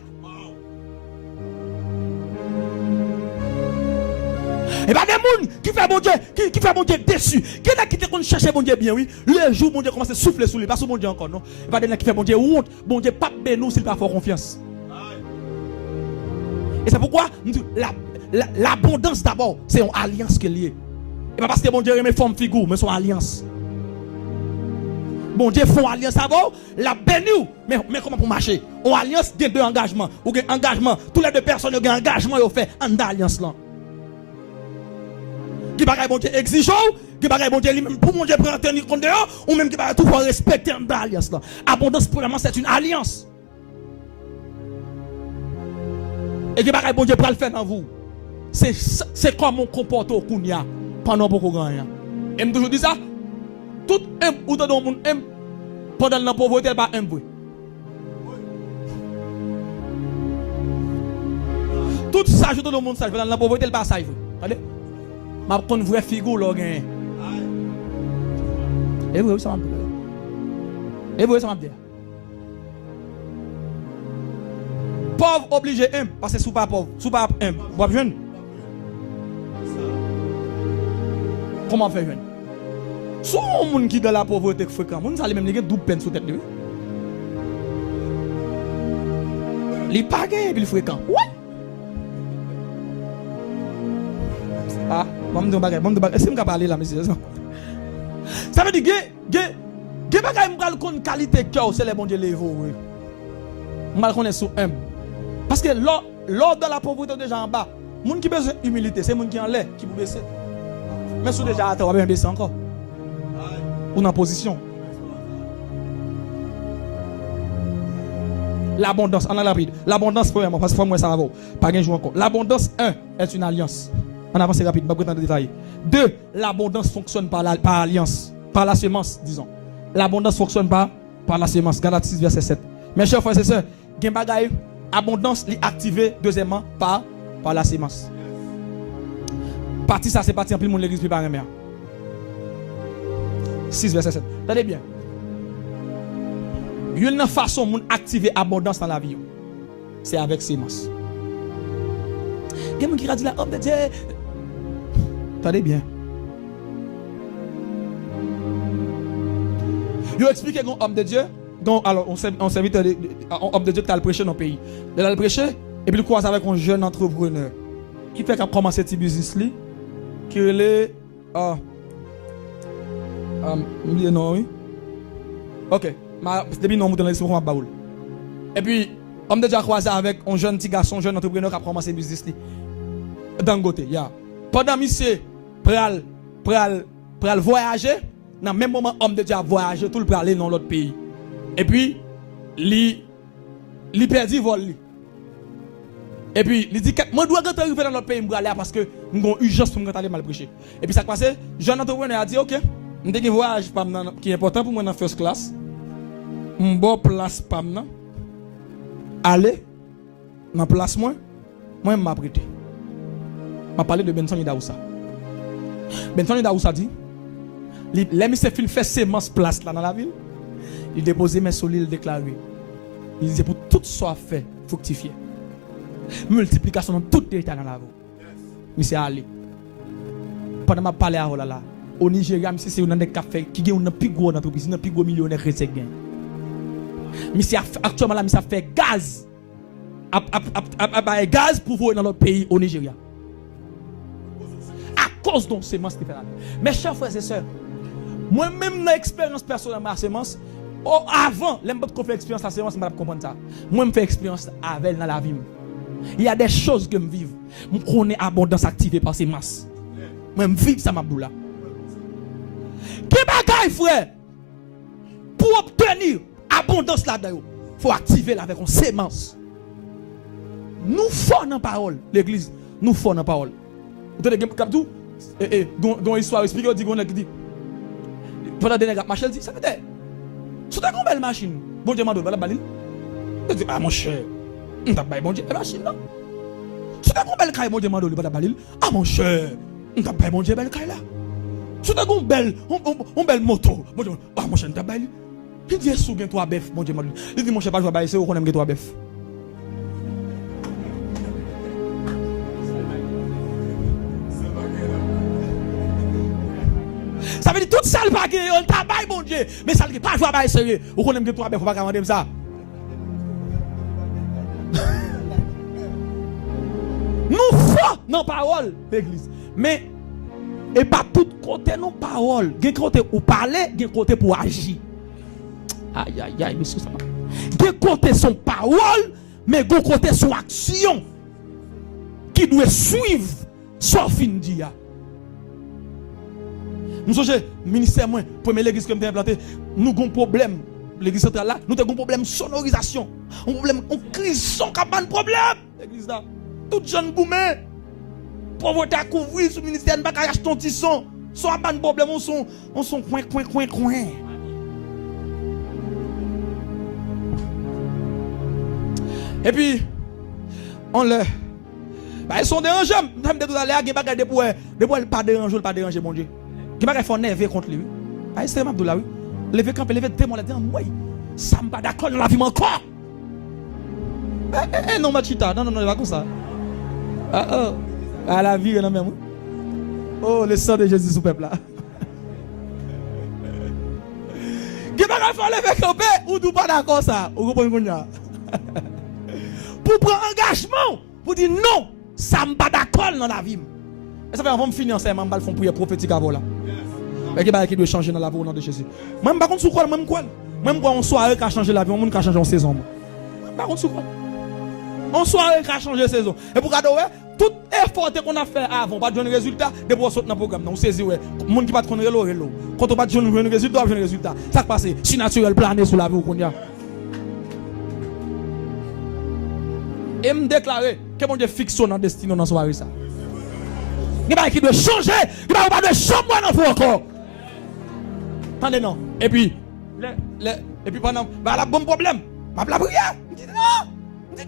Et pas des moun qui fait bon Dieu, qui fait bon Dieu déçu. Qui est qui te chercher bon Dieu bien oui. Le jour bon Dieu commence à souffler sur lui, pas sur bon Dieu encore non. Et pas des qui fait bon Dieu honte, bon Dieu pas nous s'il pas fort confiance. Et c'est pourquoi l'abondance d'abord, c'est une alliance qui est liée. Et pas parce que bon Dieu remet forme figure, mais c'est une alliance. Bon Dieu fait une alliance avant, la béni, mais comment pour marcher? Une alliance de deux engagements. Ou un engagement, tous les deux personnes ont un engagement et fait en alliance là. Qui bagaille bon Dieu exigeant, qui bagaille bon Dieu lui-même pour mon Dieu prendre tenir compte de ou même qui bagaille tout pour respecter en alliance là. Abondance premièrement c'est une alliance. Et que bagaille bon Dieu pour le faire dans vous. C'est comme on comporte au kounya pendant beaucoup grand rien. Et me toujours dit ça. Tout aime ou dans le monde aime pendant la pauvreté pas aime vrai. Tout ça tout le monde ça pendant la pauvreté pas ça vrai. Regardez. Ma kon vraie figure là gagne. Et vous ça m'a dit. Et vous ça m'a dit. Pauvre obligé aime parce que sous pas pauvre, sous pas aime. Vous avez jeune. Comment faire jeune? Sous monde qui dans la pauvreté fréquent, monde ça même li double peine sous tête lui. Li pas gagne puis fréquent. Ouais. Ah, bon me bagay, est-ce que me parler là monsieur? Ça veut dire que bagay me pral connait qualité cœur, c'est les bon Dieu levo oui. Mal connait sous aime. Parce que l'ordre de la pauvreté déjà en bas. Moun qui besoin humilité, c'est moun qui en l'air qui peut baisser. Mais sous déjà attends, on va bien baisser encore. Ou en position. L'abondance, on a rapide. L'abondance premièrement parce que moi ça va pas gain jour encore. L'abondance 1 est une alliance. On avance rapide, pas prétendre détailler. 2, l'abondance fonctionne par alliance, par la semence, disons. L'abondance fonctionne par la semence. Galates 6 verset 7. Mes chers frères et sœurs, gen bagay abondance li activé deuxièmement par la semence. Parti ça c'est parti en plus monde l'église préparer mer. 6 verset 7. Attendez bien. Une façon moun activer abondance dans la vie, c'est avec semence. Quelqu'un qui a dit la homme de Dieu. Attendez bien. Yo explique un homme de Dieu. Donc, alors, on serviteur homme de Dieu qui a le prêché dans le pays. Il a le prêché et puis il croise avec un jeune entrepreneur qui fait qu'il commence ce business là. Qui est non oui. Ok. Depuis non, on dans l'histoire baoul. Et puis homme de Dieu a croisé avec un jeune petit garçon, jeune entrepreneur qui a commencé le business là. Dangote, ya. Pendant monsieur pral voyager, dans le même moment homme de Dieu a voyagé tout le aller dans l'autre pays. Et puis li perdu vol li. Et puis il dit que moi dois rentrer dans l'autre pays m'aller parce que m'gon urgence pour m'aller mal prêcher. Et puis ça passé, jeune entrepreneur a dit OK, m'te ki voyage pas qui est important pour moi dans first class. M'bon place pas nan. Aller dans place moi m'a prêté. M'a parlé de Benson Daoussa. Benson Daoussa dit les monsieur film fait sémence place là dans la ville. Il déposait mes solides, il déclarait. Il disait pour tout soit fait, fructifier. Multiplication dans tout état dans la vie. Monsieur Ali. Pendant ma parler à là au Nigeria, monsieur c'est un des cafés qui gagne un plus gros entreprise, un plus gros millionnaire chrétien gagne. Monsieur actuellement là monsieur fait gaz. Gaz pour voler dans notre pays au Nigeria. À cause de sémence qui fait là. Mes chers frères et sœurs, moi-même dans l'expérience personnelle de ma sémence, avant, je ne fais expérience à la sémence, je ne comprends pas ça. Moi, je fais expérience avec dans la vie. Il y a des choses que je vis. Je connais abondance activée par sémence. Moi, je vis ça, ma boule là. Qui bagaille, frère? Pour obtenir abondance là-dedans, il faut activer là avec une sémence. Nous forts dans la parole, l'église. Nous forts dans la parole. Vous entendez, comme tout, dans l'histoire, expliquez, dit, pendant des nègres, Machel dit, ça veut dire, c'est une belle machine. Bon Dieu m'a donné, voilà, balil. Je dis, ah mon cher, on t'a pas bon Dieu, la machine là. C'est une belle caille, bon Dieu m'a donné, voilà, balil. Ah mon cher, on t'a pas bon Dieu, belle caille là. C'est une belle moto. Bon Dieu, ah mon cher, on t'a pas balil. Il dit, est-ce que toi bœuf, bon Dieu m'a donné. Il dit, mon cher, pas jouer à bailler, c'est où qu'on aime toi bœuf. Ça veut dire tout ça le paquet, on travaille bon Dieu, mais ça ne pas jouer à sérieux. Ou qu'on aime que toi, il faut pas commander ça. Nous faisons nos paroles, l'église. Mais, et pas tout côté nos paroles. Il y a côté pour parler, il y a côté pour agir. Aïe, aïe, aïe, monsieur, ça va. Il y a côté son parole, mais il y a côté son action. Qui doit suivre son fin de dia. Nous sommes ministère moi, premier l'église que j'ai implanté, nous avons un problème. L'église centrale là, nous avons un problème sonorisation. Un problème, on crie son cabane problème. L'église là, tout jeune gourmet. Pauvreté à couvrir sur le ministère, ne pas acheter ton petit son. Son cabane problème, on son coin. Et puis, on le. Ils sont dérangés. Je me dis tout à l'heure, ils ne pas déranger, mon Dieu. Qui va faire nerveux contre lui. Ah, c'est Abdoulaye. Lever camp, lever témoin, dire moi, ça me pas d'accord dans la vie encore. Non, Machita, non, pas comme ça. À la vie, non, même. Oh, le sang de Jésus sous peuple là. Qui va faire lever camp, ou tout pas d'accord ça. Ou comprenez pour prendre engagement, pour dire non, ça me pas d'accord dans la vie. Et ça fait avant de finir ensemble, je vais faire une prière prophétique avant là. Mais qui doit changer dans la vie au nom de Jésus. Moi, je ne sais pas sur quoi, même quoi. Même quoi, on soirée qui a changé la vie, on a changé en saison. Je ne sais pas sur quoi. On soirée qui a changé la saison. Et pour regarder, tout effort qu'on a fait avant, pas de jouer un résultat, de pour sortir dans le programme. On saisit, ouais. Le monde qui va te connaître, hello. Quand on va te jouer un résultat, on va jouer un résultat. Ça qui passe, si naturel plané sur la vie qu'on y a. Et me déclarer que mon Dieu fixe son destin dans la soirée. Il y a qui doit changer, il y a pas de chambre dans le encore. Attendez non. Et puis pendant la bon problème, la prière. Je dis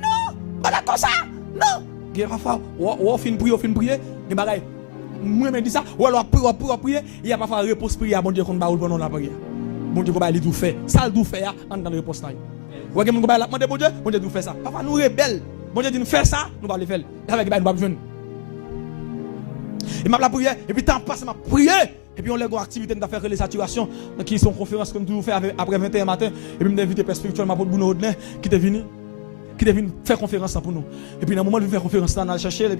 non, pas d'accord ça. Non. Il y a parfois on fin prier, il bagaille. Moi me dit ça, ou alors prier, il y a parfois réponse prière bon Dieu qu'on va pendant la prière. Bon Dieu qu'on va tout faire. Ça le tout faire en dans réponse là. Ou que mon va demander bon Dieu tout faire ça. Parfois nous rebelles. Bon Dieu dit nous faire ça, nous va le faire. Avec nous va besoin. Il m'a la prière, et puis temps passe, m'a prié. Et puis on a une activité de faire les saturations, qui sont conférences comme nous fait après 21 matin. Et puis m'inviter père spirituellement pour Bruno Rodin, qui est venu faire conférence pour nous. Et puis dans le moment de faire conférence, on a cherché. Et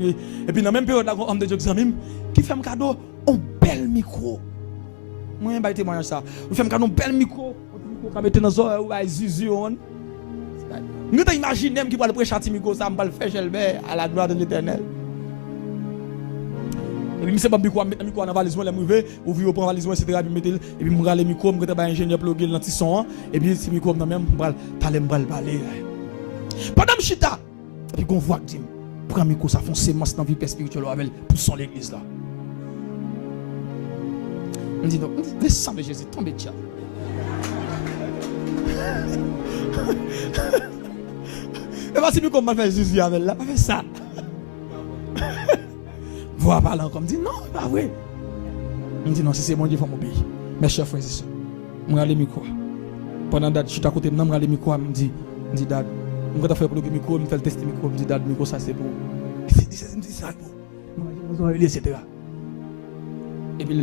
puis dans la même période, là, on a des examens qui fait un cadeau, un bel micro. Moi, je vais témoigner ça. On fait un cadeau, un bel micro. On va mettre dans les oreilles, on va zizi. Nous imaginons qui va le prêcher à micro, ça va le faire à la gloire de l'Éternel. Et puis, je ne sais pas si je micro dans la valise, je vais ouvrir la valise, etc. Et puis, je vais le micro, je vais ingénieur plugger dans le son. Et puis, si le micro est même, je vais parler. Pendant que je suis là, et puis, on voit que prends le micro, ça fait un sémence dans la vie spirituelle pour son l'église là. On dit donc, le sang de Jésus tombe déjà. Et voici nous comment faire Jésus avec là, fait ça. Voir parler comme dit non, pas vrai. On dit non, si c'est mon Dieu, il faut m'obéir. Mes chers frères et sœurs, je regarde le micro. Pendant que je suis à côté, je regarde le micro, je me dis dad, je vais faire pour le micro, je vais tester le micro, je me dis dad, le micro ça c'est pour. Je me dis ça pour. Etc. Et puis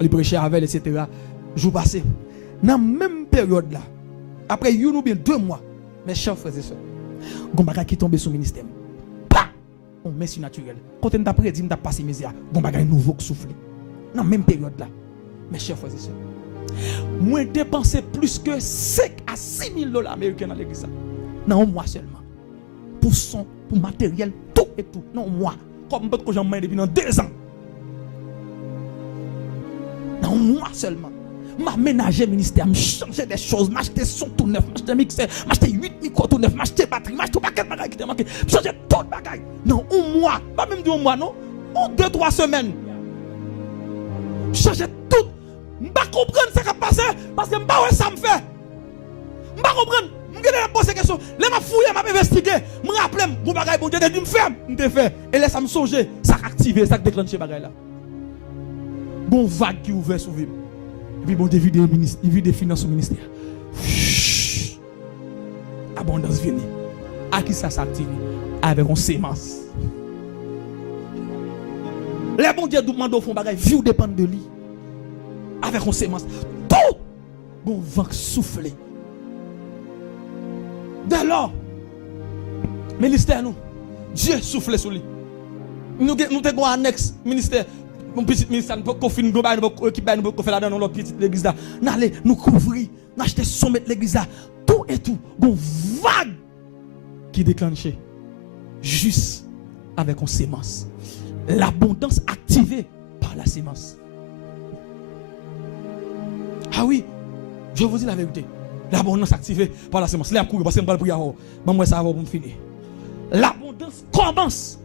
il prêchait avec, etc. Jour passé. Dans la même période là, après une ou bien 2 mois, mes chers frères et sœurs, Gombaga qui tombe sur le ministère. On met sur naturel. Quand on t'a prédit, on t'a passé mes yeux. Gombaga nouveau qui souffle. Dans la même période là, mes chers frères et sœurs, moi j'ai dépensé plus que 5 à 6 000 $ américains dans l'église. Dans un mois seulement. Pour son, pour matériel, tout et tout. Dans un mois. Comme peut-être que j'en mets depuis dans 2 ans. dans un mois seulement. M'a ménagé ministère, m'a changé des choses, m'a acheté son tout neuf, m'a acheté mixeur, m'a acheté 8 micros tout neuf, m'a acheté batterie, m'a acheté paquet de bagages qui te manqué, m'a changé tout le bagage. Non, un mois, pas même du un mois, non, en 2-3 semaines. Changer tout. M'pas comprendre ce qui a passé parce que m'pas ouais ça me fait. M'pas comprendre. M'gade poser question. Les m'a fouillé, m'a investigué, me rappelé, mon bagage bon Dieu dit me ferme, m'te fait et laisse ça me songer, ça activer, ça déclencher bagage là. Bon vague qui ouvert sous vie. Et puis bon Dieu vit des finances au ministère. Abondance vient. À qui ça s'active avec une sémence. Les bon Dieu demandent au fond bagage, vie ou dépend de lui. Avec une sémence. Tout bon vent souffler. Dès lors, ministère nous, Dieu souffle sur lui. Nous avons un annexe ministère. Mon petit ministère, nous avons fait une équipe, nous avons fait là dans notre petite église là. Nous allons nous couvrir, nous acheter sommet de l'église là. Tout et tout. Bon vague qui déclenchait. Juste avec une sémence. L'abondance activée par la sémence. Ah oui, je vous dis la vérité. L'abondance activée par la sémence. Là, parce que je vais prier. Moi, ça va pour me finir. L'abondance commence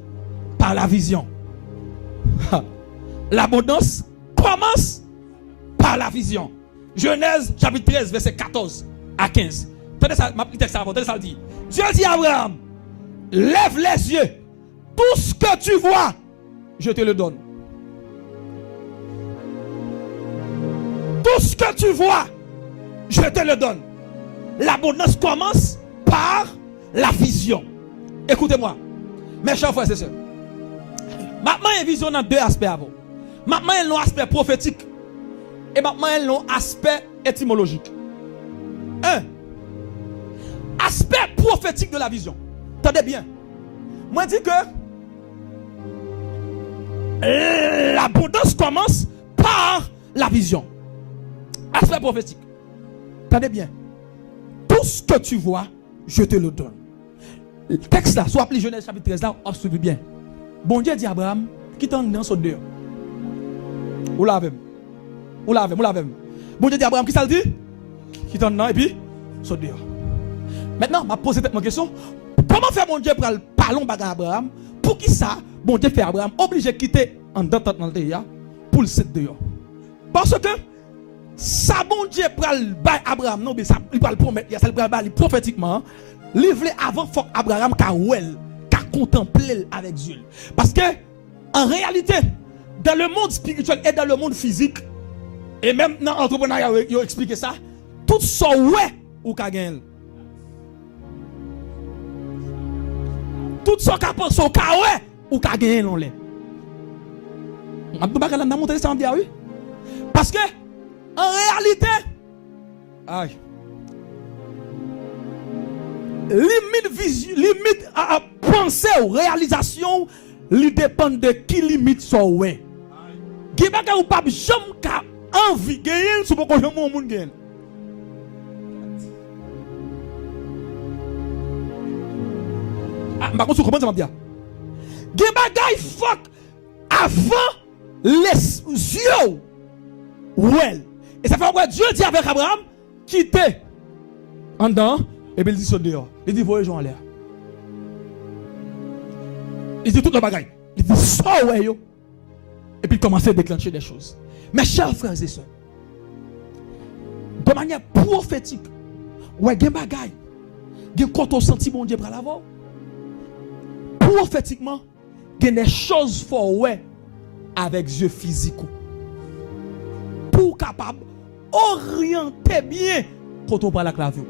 par la vision. L'abondance commence par la vision. Genèse chapitre 13, verset 14 à 15. Tenez ça, ma petite texte avant, tenez ça dit. Dieu dit à Abraham, lève les yeux. Tout ce que tu vois, je te le donne. Tout ce que tu vois, je te le donne. L'abondance commence par la vision. Écoutez-moi, mes chers frères et sœurs. Maintenant, il y a une vision dans deux aspects avant. Maintenant, il y a un aspect prophétique. Et maintenant, il y a un aspect étymologique. Un. Aspect prophétique de la vision. Attendez bien. Moi, je dis que l'abondance commence par la vision. Aspect prophétique. Attendez bien. Tout ce que tu vois, je te le donne. Le texte là, soit appelé Genèse chapitre 13 là, observez bien. Bon Dieu dit à Abraham, qui t'en dans ce dehors. Ou l'avez. Bon Dieu dit à Abraham, qui ça le dit? Qui t'en dans et puis, ce dehors. Maintenant, je pose cette question. Comment faire mon Dieu pour parler à Abraham? Pour qui ça, bon Dieu fait Abraham obligé de quitter en dans le dehors pour le set dehors? Parce que ça bon Dieu pour Abraham, non, mais ça il va le promettre, ça il va le prophétiquement. Livrer avant faut Abraham qu'a contempler avec Dieu. Parce que en réalité, dans le monde spirituel et dans le monde physique, et même dans l'entrepreneuriat, ils ont expliqué ça, tout ça ouais ou qu'a gagné. Tout ça qu'a pensé au cas ouais ou qu'a gagné non les. Abdou Bakala n'a montré ça en bien oui. Parce que en réalité, aïe. Limite à penser aux réalisations, il dépend de qui limite son ouais. Qui va ou pas jamais ka envie gagner sur pourquoi jamais au monde gagne. Ah, par contre, comment ça va bien? Qui bagay fuck avant les yeux. Ouais. Et ça fait quoi Dieu dit avec Abraham, quittez en dedans. Et puis il dit ça dehors. Il dit voyez en l'air. Il dit tout le bagaille. Il dit ça ouais yo. Et puis il commence à déclencher des choses. Mes chers frères et sœurs, de manière prophétique, ouais gen bagaille. Gen quand on senti bon Dieu pour l'avant. Prophétiquement, gen des choses for ouais avec yeux physiques. Pour capable orienter bien quand on parle avec la vie.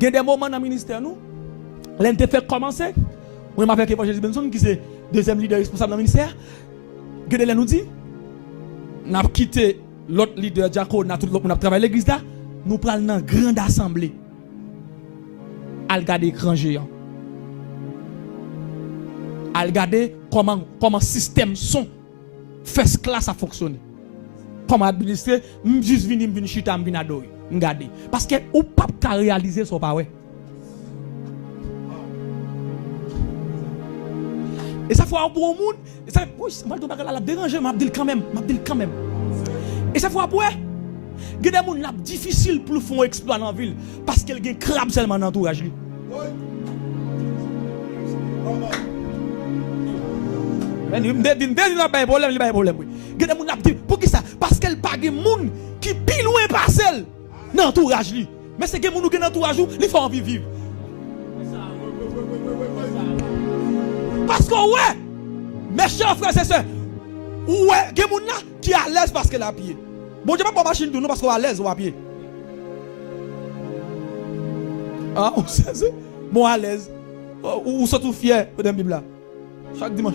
Il y a des moments dans le ministère, nous, l'un te fait commencer. Moi, je m'appelle Évangéliste Benson, qui est deuxième leader responsable dans le ministère. Il y a des nous dit, nous avons quitté l'autre leader, Jaco, nous avons travaillé l'église là, nous prenons dans une grande assemblée. À regarder l'écran géant. À regarder comment le système son first class a fonctionné. Comment administrer, juste venir chita, venir adorer. Regardez. Parce que ou pas qu'à réaliser son pas ouais. Et ça faut un bon monde. Et ça, moi je dois la déranger, m'a dit quand même. Et ça faut après. Il y a des gens qui difficile pour faire un exploit dans la ville parce qu'il y a un crabe seulement dans l'entourage. Il y a des gens qui ont un problème. Il y a des gens qui pour qui ça? Parce qu'elle pas des gens qui pile loin parcelle dans l'entourage. Mais c'est des gens qui ont un entourage, ils font envie de vivre. Parce que ouais, mes chers frères et sœurs, ouais, il y a des gens qui sont à l'aise parce qu'elle a pied. Bon, je ne vais pas machine de nous parce qu'on est à l'aise ou à pied. Ah, on sait, bon à l'aise. Ou surtout fier de la Bible. Chaque dimanche.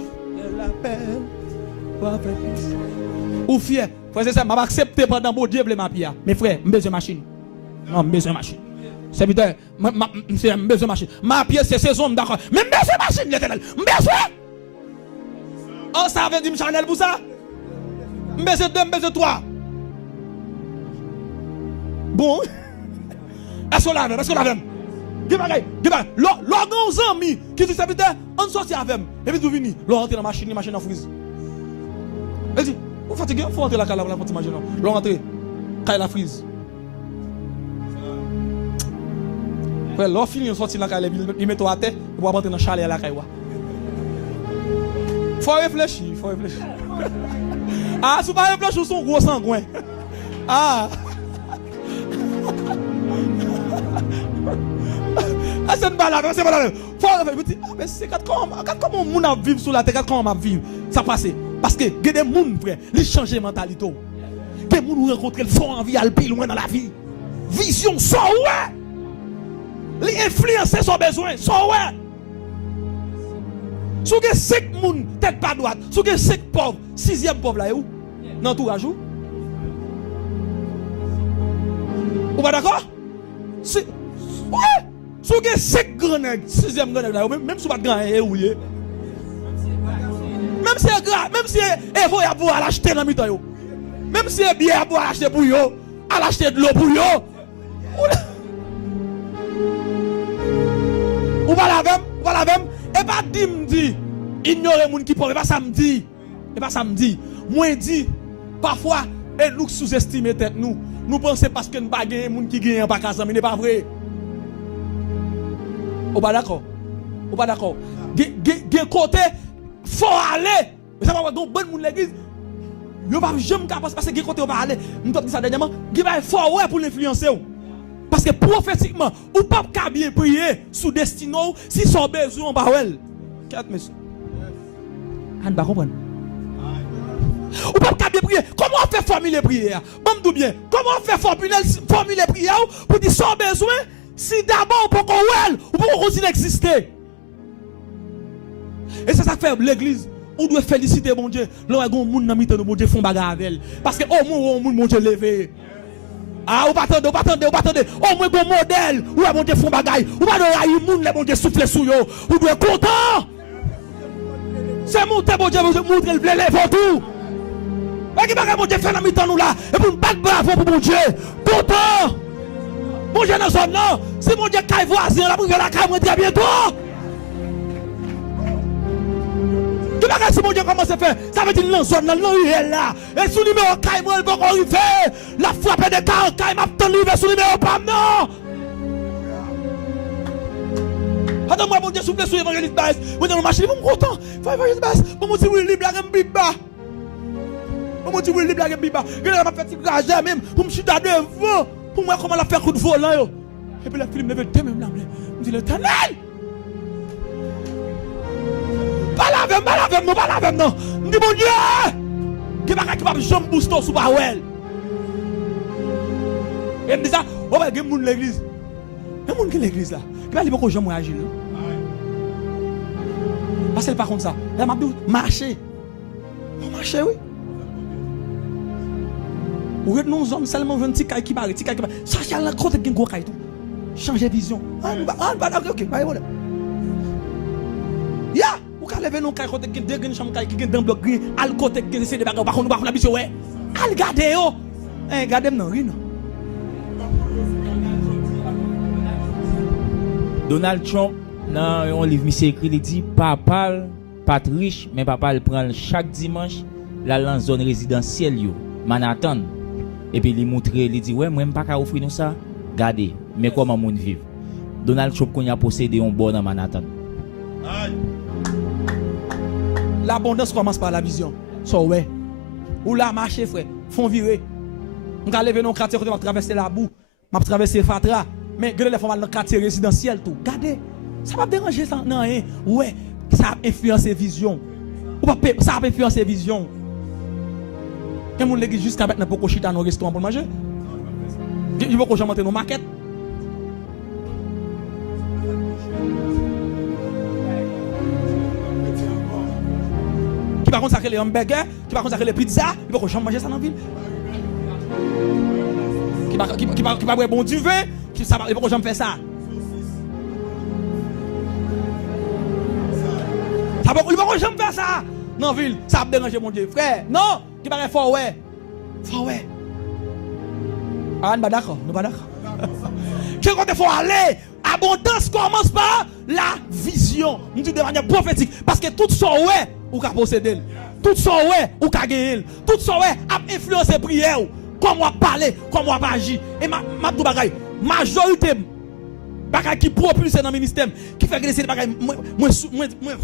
Ou fier. Frère, c'est ça, je vais accepter pendant que Dieu ma pied. Mes frères, je besoin de machine. Non, je besoin de machine. C'est vite, je besoin de machine. Ma pied, c'est saison, d'accord. Mais je besoin de machine, l'éternel. Je besoin. Oh, ça veut dire Chanel pour ça? Je besoin de 2, je besoin de 3. Bon, est-ce qu'on l'a même? Est-ce qu'on l'a même? L'organ aux amis qui dit serviteur, on sortit avec. Et puis, vous venez, l'on rentre dans la machine en frise. Elle dit, vous fatiguez, il faut rentrer la cale pour la petite machine. L'on rentre, cale la frise. L'on finit, on sortit la cale, il met à terre, pour rentrer dans le chalet à la caille. Faut réfléchir, faut réfléchir. Ah, si vous ne réfléchissez, vous êtes gros sangouin. Ah. C'est une balade, c'est une balade. Mais c'est comment on a vivre sur la terre, comment on a vivre. Ça passe. Parce que il y a des gens, frère, ils changent de mentalité. Il y a des gens qui rencontrent, ils font envie d'aller plus loin dans la vie. Vision, ça ouais. Les influencer son besoin, ça ouais. Si vous avez 5 personnes, tête pas droite, si vous avez 5 pauvres, 6e pauvre là, où? Dans tout à jour. Vous pas d'accord? Ouais! Si vous avez 5 grands nègres, 6e grand nègre, même si vous n'avez pas de grand nègre, même si c'est grand, même si c'est vous avez à l'acheter dans le temps, même si c'est bien à l'acheter pour vous, à l'acheter de l'eau pour vous, vous va la même, et pas dit, ignorer les gens qui peuvent, et pas samedi, moi dit, parfois, et nous sous-estimer tête nous. Nous pensons parce que nous n'avons pas de gens qui gagnent pas casa, mais ce n'est pas vrai. Vous pas d'accord? Vous pas d'accord? Gen côté, faut aller. Mais ça va avoir bon monde l'église. Yo pas jamais capable parce que gen côté on va aller. Nous t'ai dit ça dernièrement, gen va fort ouais pour l'influencer. Parce que prophétiquement, ou pas bien prier sous destino si son besoin ba wel. 4 messieurs. On va comprendre. Ou pas bien prier. Comment on fait formuler prière? Bon bien. Comment on fait formuler prière pour dire son besoin si d'abord pour qu'on well ou pour qu'on continue d'exister. Et c'est ça que fait l'église. On doit féliciter mon Dieu. Là, il y a des gens qui ont mon Dieu font bagarre avec elle. Parce que au moins, mon Dieu levé. Ah, ou pas attendre. Au moins, bon modèle. Ou mon Dieu font bagarre. Ou pas de mon Dieu souffle sous yo. Ou doit être content. C'est monter, mon Dieu, montrer le blé pour tout. Et qui va mon Dieu faire dans mi-temps nous là. Et pour nous battre bravo pour mon Dieu. Content. Mon Dieu dans zone là. Si mon Dieu caille voisin, la pour la caille très bientôt. Qui va si mon Dieu commence à faire? Ça veut dire dans zone là, là. Et sous numéro caille moi, il va arriver. La frappe de caille m'a tendu vers sous numéro pas non. Attends-moi, mon Dieu, souffle sur l'évangéliste Bass. Moi, dans le marché, je suis content. Faut l'évangéliste Bass. Moi, je suis libre, la gamme biba. Moi, je suis libre, la gamme biba. Je vais faire petit gage même. Pour me chuter devant. Pour moi, comment la faire coup de volant. Et puis, la film lève le même là. Je dis, l'éternel. Pas la même, non. Je dis, mon Dieu. Qui va jamais booster sous Bawel. Et je dis ça, on va gagner l'église. Il y a des gens qui l'église là. Qui va aller beaucoup de gens agir. Parce que par contre ça, elle m'a dit marcher. Marcher oui. Ou êtes non zone seulement 20 cailles qui barre, ça change la côté de gros caille tout. Changer vision. OK, pas problème. Ya, ou quand lever non caille côté de deux chambre caille qui dans bloc green, al côté qui c'est des bagages par contre la biche ouais. Al garder yo. Regardez non rien. Donald Trump, dans un livre, monsieur écrit, il dit papa, pas riche, mais papa il prend chaque dimanche la zone résidentielle, Manhattan. et puis il montre, il dit ouais, moi je pas qu'à offrir nous ça. Regardez, mais comment moun vivre. Donald Trump qu'on a possédé un bon dans Manhattan. L'abondance commence par la vision. So ouais. Ou là marcher frère, font virer. On va lever nos quartiers côté m'a traverser la boue, m'a traverser Fatra, mais gade les formes dans quartier résidentiel tout. Regardez, ça va déranger ça non hein. Ouais, ça a influencé vision. Ou pas ça a influencé vision. Quand mon l'église jusqu'à maintenant pour cochita dans restaurant pour manger. Il va qu'on monter nos maquettes. Qui va consacrer les hamburgers, qui va consacrer les pizzas, il va qu'on manger ça dans la ville. Qui va boire bon du vin, il va qu'on faire ça. Il va qu'on faire ça dans la ville. Ça va déranger mon Dieu. Frère, non, qui va faire fort ouais. Fort ouais. Ah, nous pas d'accord, nous pas d'accord. Quel côté faut aller? Abondance commence par la vision. Nous disons de manière prophétique. Parce que tout ça ouais, ou qu'a posséder. Tout ça ouais, ou qu'a gagner. Tout ça ouais, a influencé prière. Comment on parler, comment on agir. Et ma bagay, majorité bagay qui propulse dans le ministère, qui fait que les bagay moi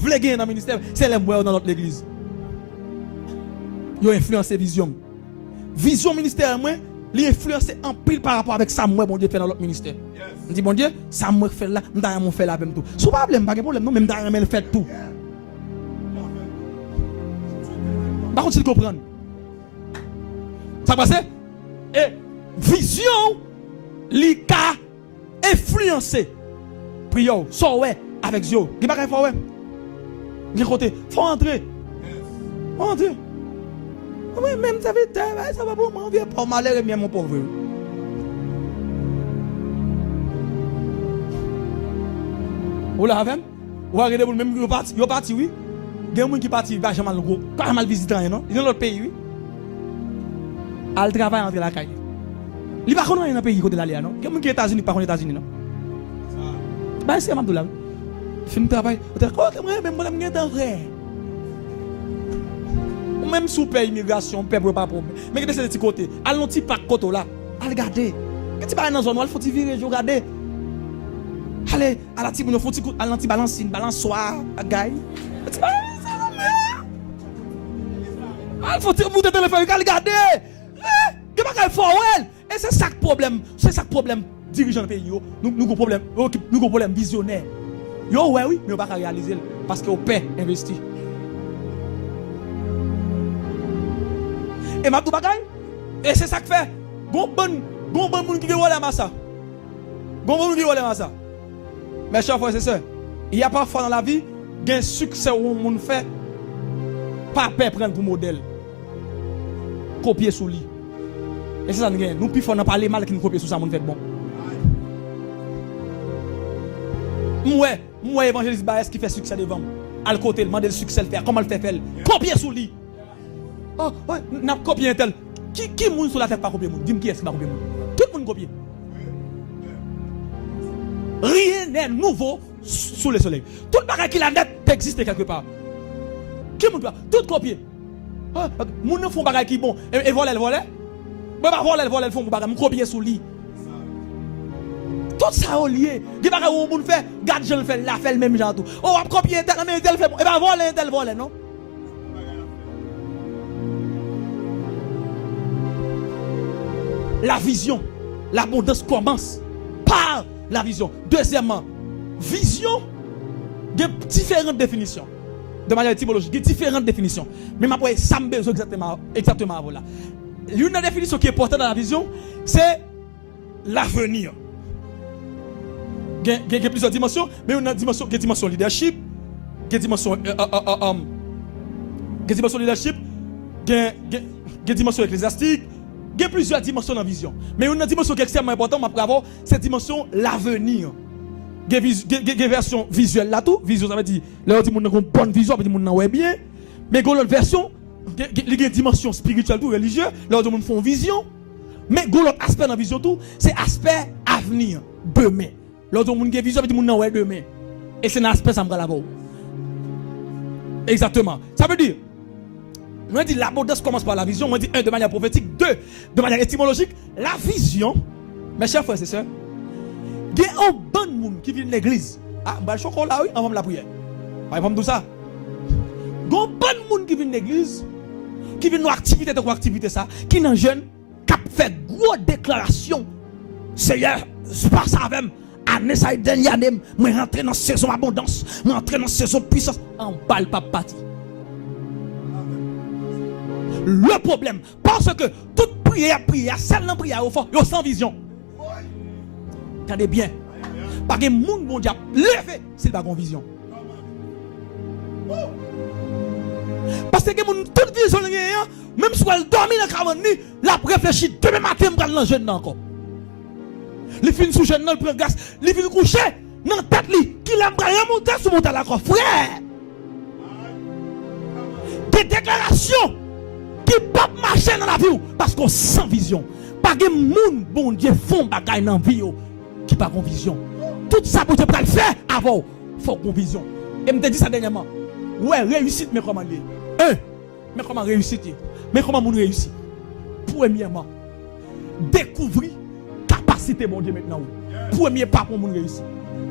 vle gagner dans le ministère, c'est les moi dans notre église. Yo influencé vision. Vision ministère moi li influencer en pile par rapport avec ça moi bon Dieu fait dans l'autre ministère. On dit bon Dieu, ça moi fait là, m'ta mon fait là même tout. Sous pas problème, pas de problème non, même m'ta même fait tout. Par contre, tu comprends. Ça passe et vision li ka influencer prière so ouais avec Dieu. Qui pas faire ouais. Qui côté, faut entrer. Faut entrer. Oui, même ça va pour moi, viens pas malheur et mon pauvre. Ou là avec ou regardez pour même yo parti oui. Il y a des gens qui partent, pas jamais gros, pas mal visitant non. Ils dans l'autre pays oui. Al travail entre la caille. Il pas connaître dans pays côté là non. Il y a des gens qui États-Unis pas connaître États-Unis non. Bah c'est Abdullah. Film travail, même moi même temps vrai. Même sous paix immigration, paix pas problème. Mais que c'est de côté, allons petit pas côté là, allez regarder. Que tu pas dans zone, il faut virer, je regarder. Allez, à la type, il faut à l'anti balance soir, à gaille. Tu pas il faut vous de téléphone, regarder. Que pas faire ouais. Et c'est ça le problème, dirigeant pays yo. Nous problème visionnaire. Yo ouais oui, mais on pas réaliser parce que au paix investi. Et ma tout bagay. Et c'est ça que fait. Bon moun qui relève massa. Bon moun qui relève massa. Mes chers frères et sœurs, il y a parfois dans la vie un succès où on fait pas peur prendre pour modèle. Copier sous lui. Et c'est ça nous plus fort parler mal qui nous copier sous ça mon fait bon. Moi évangéliste Baès qui fait succès devant. À le côté, demander le succès le faire. Comment le faire? Copier sous lui. Oh, ouais, n'a copié un tel. Qui moun sur la tête pas copier moun? Dis-moi qui est-ce qui va copier moun? Tout le monde copie. Rien n'est nouveau sous le soleil. Tout le bagage qui la net existe quelque part. Qui moun pas? Tout copier. Moun ne font bagage qui bon et voler. Mais pas voler font bagage moun copier sous lui. Tout ça au lié. Di bagage où moun fait, garde je le fait, la fait le même genre tout. Oh, on copier tel mais tel fait bon. Et pas voler non? La vision, l'abondance commence par la vision. Deuxièmement, vision de différentes définitions. De manière étymologique, de différentes définitions. Mais ma poète, ça me besoin exactement voilà. L'une des définitions qui est importante dans la vision, c'est l'avenir. Il y a plusieurs dimensions, mais une dimension qui est dimension leadership, qui est dimension leadership, qui est dimension ecclésiastique. Il y a plusieurs dimensions dans la vision. Mais une dimension qui est extrêmement importante, c'est la dimension l'avenir. Il y a une version visuelle là tout. Vision, ça veut dire, là, on dit qu'on a une bonne vision, on dit qu'on a bien. Mais il y a une version, il y a une dimension spirituelle tout, religieuse, là, on dit qu'on a une vision. Mais il y a l'autre aspect dans la vision tout, c'est l'aspect avenir, demain. Là, on dit qu'on a une vision, on dit qu'on a demain. Et c'est un aspect, ça me là-bas. Exactement. Ça veut dire, Moi, dit l'abondance commence par la vision. Moi, dit 1, de manière prophétique. 2, de manière étymologique. La vision, mes chers frères et sœurs, il y a un bon monde qui vient de l'église. Ah, je suis là, oui, avant la prière. Par exemple, tout ça. Il y a un bon monde qui vient de l'église, qui vient de nos activités, ça, qui est un jeune, qui fait gros déclaration. Seigneur, c'est pas ça même. Année ça dernière année, moi rentrer dans saison abondance, moi rentrer dans saison puissance, on parle pas parti. Le problème, parce que toute prière, celle dans prière au fond, yo sans vision. Attendez bien. Parce que monde bon Dieu levé s'il pas une vision. Parce que toute vision même si elle dormi dans 40 nuits, la réfléchit demain matin me dans jeune encore. Les filles sous jeune dans prend grâce, les filles coucher dans tête li qui l'a remonter sur monter la frère. Des déclarations qui peuvent marcher dans la vie parce qu'on sans vision. Pas de monde bon Dieu font bagaille dans vie qui pas une vision. Tout ça pour te le faire avant faut une vision. Et me dit ça dernièrement. Ouais, réussite mais comment lié? Mais comment réussite? Mais comment moun réussit? Premièrement, découvrir capacité mon Dieu maintenant. Premier pas pour moun réussir.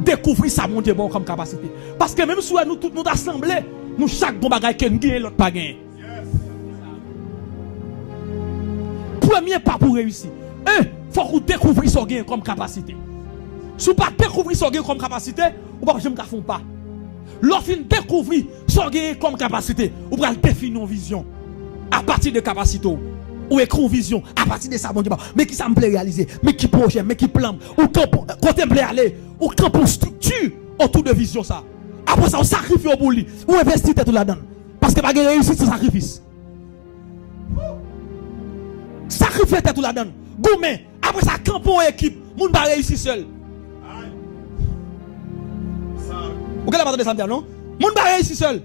Découvrir ça mon Dieu bon comme capacité. Parce que même si nous tous nous assemblés, nous chaque bon bagage que nous gagne l'autre pas gagne. Premier pas pour réussir. Faut qu'on découvrir son gain comme capacité. Si vous ne pas découvrir son gain comme capacité, vous ne pouvez pas faire pas. Lorsque vous découvrez son gain comme capacité, vous pouvez définir une vision. À partir de capacité, ou écrire une vision, à partir de ça, bon Dieu, mais qui ça me plaît réaliser, mais qui projet, mais qui plan, ou contempler aller, ou camp pour structure autour de vision ça. Après ça, on sacrifie au bout, ou investit tout là-dedans. Parce que pas de réussite, c'est sacrifice. Sacrifier tout là-dedans. Goumé, après ça, camp pour équipe, moun pas réussir seul. Vous avez pas de ça, non? Moun pas réussir seul.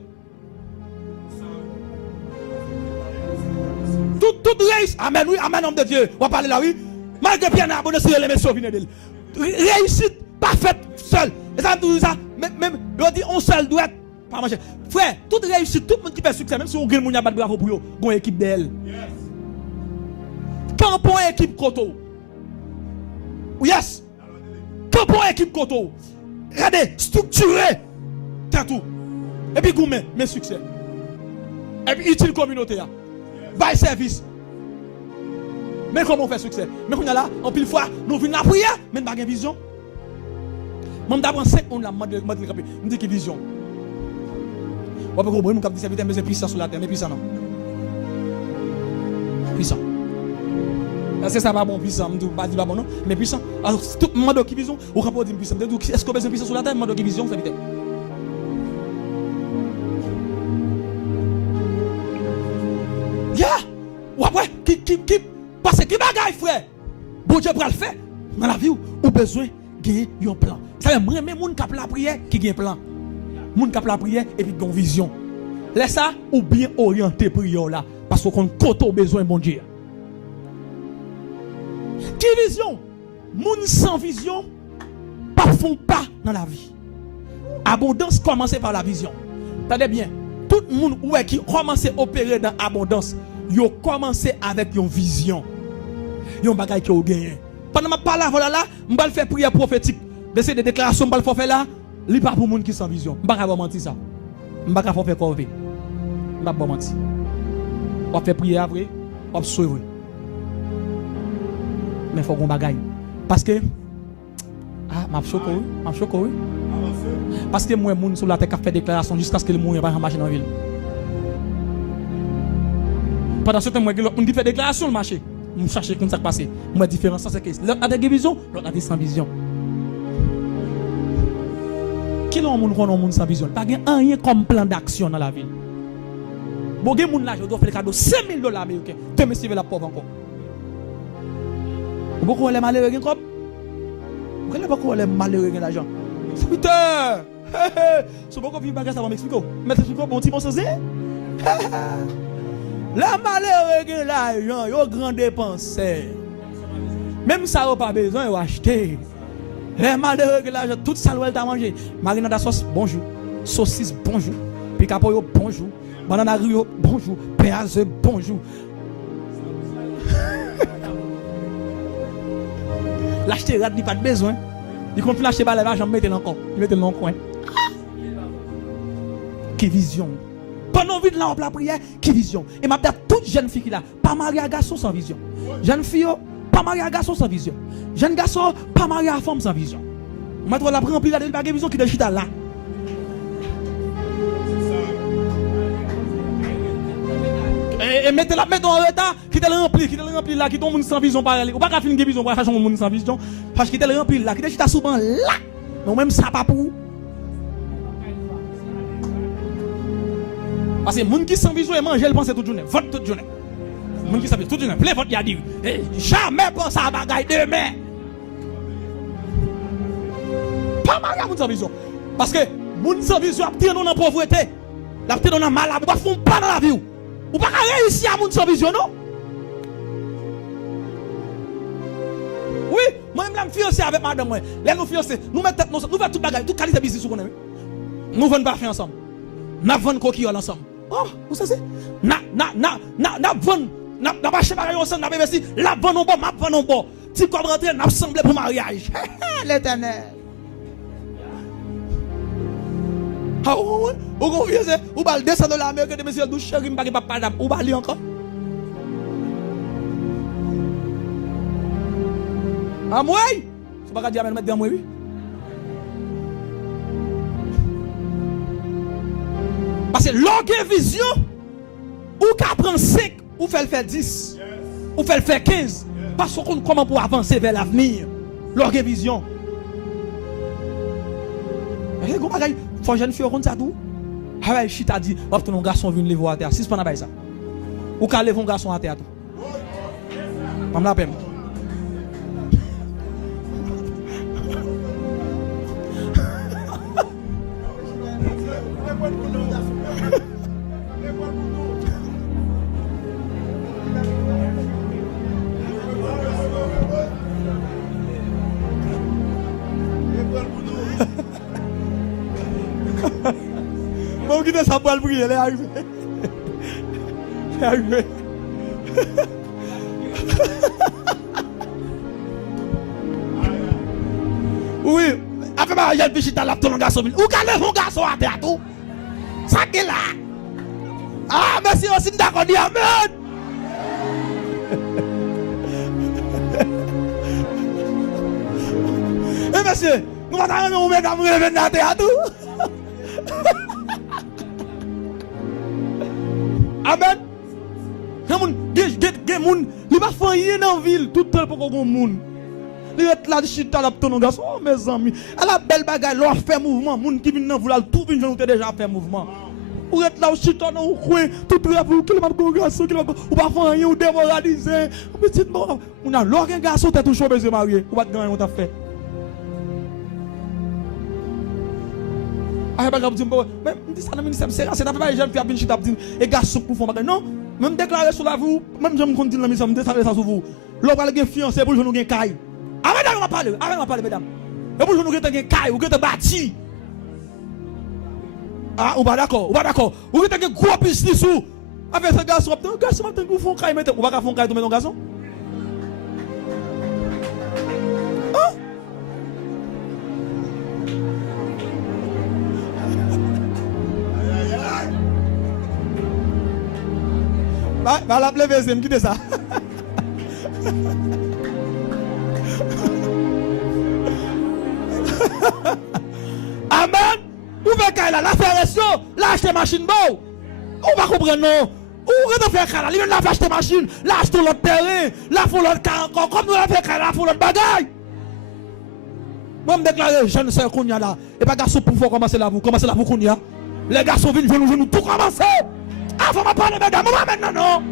Tout réussite. Amen, oui, amen, homme de Dieu. On va parler là, oui. Malgré bien abonné sur les messieurs, venez d'elle. Réussite parfaite seul. Et ça, tout ça, même, on dit on seul doit pas manger. Frère, toute réussite, tout le monde qui fait succès, même si on gagne, on a pas de bravo pour eux, on a une équipe d'elle. Quand on a une équipe Koto. Yes. Quand on a une équipe Koto. Regardez, structuré. T'as tout. Et puis, gourmet, mais succès. Et puis, utile communauté. By service. Mais comment on fait succès? Mais on a là, en pile fois, nous venons la prière, mais nous n'avons pas de vision. Même d'abord 5 on l'a mode me dit que vision. On peut comprendre nous serviteur mais c'est puissant sur la terre, mais puissant non. Puissant. Est-ce que ça va bon puissant, me pas dit pas bon non, mais puissant. Alors tout monde qui vision, on peut dire puissant. Est-ce que besoin puissant sur la terre, monde qui vision serviteur. Ou après, parce que qui bagaille frère, bon Dieu pour le faire, dans la vie, ou besoin de un plan. Ça veut dire, même moun qui la prière, qui a un plan. Moun qui la prière, et puis une vision. Laisse ça, ou bien orienter prière là, parce qu'on a besoin de bon Dieu. Qui vision? Moun sans vision, pas font pas dans la vie. Abondance commence par la vision. Attendez bien, tout le monde qui commence à opérer dans l'abondance, yo commencé avec une vision. Yon bagay qui ont gagné. Pendant que je parle là, je vais faire prière prophétique. De ces déclarations que je vais faire là, ce n'est pas pour les gens qui sont sans vision. Je ne vais pas mentir ça. Je ne vais pas faire quoi. Je ne vais pas mentir. On va faire prière après, on va sauver. Mais il faut qu'on bagaille. Parce que, je suis choqué. Parce que moi, les gens sur la terre qui fait déclaration jusqu'à ce que les gens ne pas marcher dans la ville. Pendant ce temps, moi, on fait déclaration le marché. Je cherche comment ça passe. Moi, la différence, c'est que l'autre a des visions, l'autre a des sans vision. Qui est le monde sans vision? Pas rien comme plan d'action dans la ville. Bon, il y a des gens qui doivent faire le cadeau $5,000 américains. Tu me suivez la pauvre encore. Vous pouvez aller malheureux comme? Vous pouvez aller malheureux l'argent. C'est putain! Si vous pouvez faire ça, va m'expliquer. Mais c'est quoi, bon petit bon sens? La malheur l'argent, yo grand dépenseur. Même ça n'a pas besoin d'acheter. Les malheurs l'argent, tout ça elle t'a mangé. Marinade à sauce, bonjour. Saucisse, bonjour. Picapoyo, bonjour. Banana Rio, bonjour. Péaz, bonjour. L'acheter rat, il pas de besoin. Il compte l'acheter par l'argent, mettre encore. Il met dans le coin. Qui vision. Pendant vite là, on la prière, qui vision. Et m'a dit toute jeune fille qui là, pas mariée à garçon sans vision. Jeune fille, pas mariée à garçon sans vision. Jeune garçon, pas marié à femme sans vision. On va la remplir la pas vision qui est chita là. Et mettez-la en retard, qui te rempli là, qui tombe monde sans vision par elle. Ou pas qu'à finir vision pour chercher un monde sans vision, parce qu'il te rempli là, qui te chita souvent là. Non même ça pas pour. Parce que les gens qui sans vision et mangent, ils pensent toute journée, vote toute journée. Les gens qui savent toute journée, plein vote, il a dit, jamais pour ça bagaille demain. Pas mal à gens sans vision. Parce que les gens sans vision, ils ont dans la pauvreté, ils ont dans la maladie, ils ne font pas dans la vie. Ou pas réussir à gens sans vision, non? Oui, moi-même, je me fiancé avec madame. Là, nous fiancés, nous mettons toute bagaille, toute qualité de business. Nous ne vendons pas faire ensemble. Nous vendons coquilles ensemble. Oh, vous savez, na pas chez mariage ensemble, na bébé si, la vendre bon, ma vendre bon. Si comme rentrer, n'a assemblé pour mariage. L'Éternel. Ah, vous confiez, ou va descendre de la mer que de monsieur douche chéri, m'pa pas d'ap, ou va aller encore. Ah moi, c'est pas dire mettre dans moi oui. Parce que l'orgue vision, ou qu'à prendre 5, ou fait le faire 10, ou fait le faire 15. Parce qu'on comment pour avancer vers l'avenir. L'orgue vision. Il faut que jeune fille rentre ça tout. Ah ouais, chita dit, hop, ton garçon vient lever à terre. Si c'est pas ça. Ou qu'à lever un garçon à terre. Pas me la peine. Bon, qui ça pour le prier, elle est arrivée. Elle est arrivée. Oui, après ma jeune fille, t'as la ton garçon. Ou qu'elle lève mon garçon à terre tout. Ça qui est là. Ah, merci aussi d'accord, dit amen. Eh, monsieur, nous allons nous mettre à mourir dans la terre tout. Amen. Il va faire rien dans la ville, tout le temps pour qu'on monde. Il est là, chita là, ton garçon, oh mes amis. À la belle bagaille, l'on fait mouvement. Les gens qui viennent dans vouloir tout venir, nous déjà fait mouvement. Ou être là, chita dans le coin, tout le temps, qu'il va faire garçon, qu'il va ou pas faire rien, ou démoraliser. On a l'organe garçon, t'as toujours besoin de marier. Ou pas de gagner, on t'a fait. Ah, pas dire, mais ça dans le ministère, c'est pas les jeunes qui viennent chita dire, et garçon pour faire non, même déclarer sur la vous, même j'aime qu'on dit dans le ministère, déclarer ça sur vous. L'on va aller fiancé pour nous gagner caille. Arrêtez de parler, mesdames. Et pour nous gagner caille, ou gagner bâti. Ah, on va d'accord. Ou gagner gros business ou avec ce garçon, maintenant vous font caille, on va faire caille tomber dans garçon. Va l'appeler VSM, quittez ça. Amen. Ou faire là, la faire là acheter machine beau. On va comprendre non. Ou va faire là, il va acheter machine, là acheter l'autre terrain, là faut l'autre encore comme nous la faire là, faut l'autre bagaille. Moi me déclarer jeune sœur qu'on y a là et pas garçon pour faut commencer là vous qu'on y a. Les garçons viennent nous tout commencer. Ah, faut m'apprendre, mesdames, maintenant, non.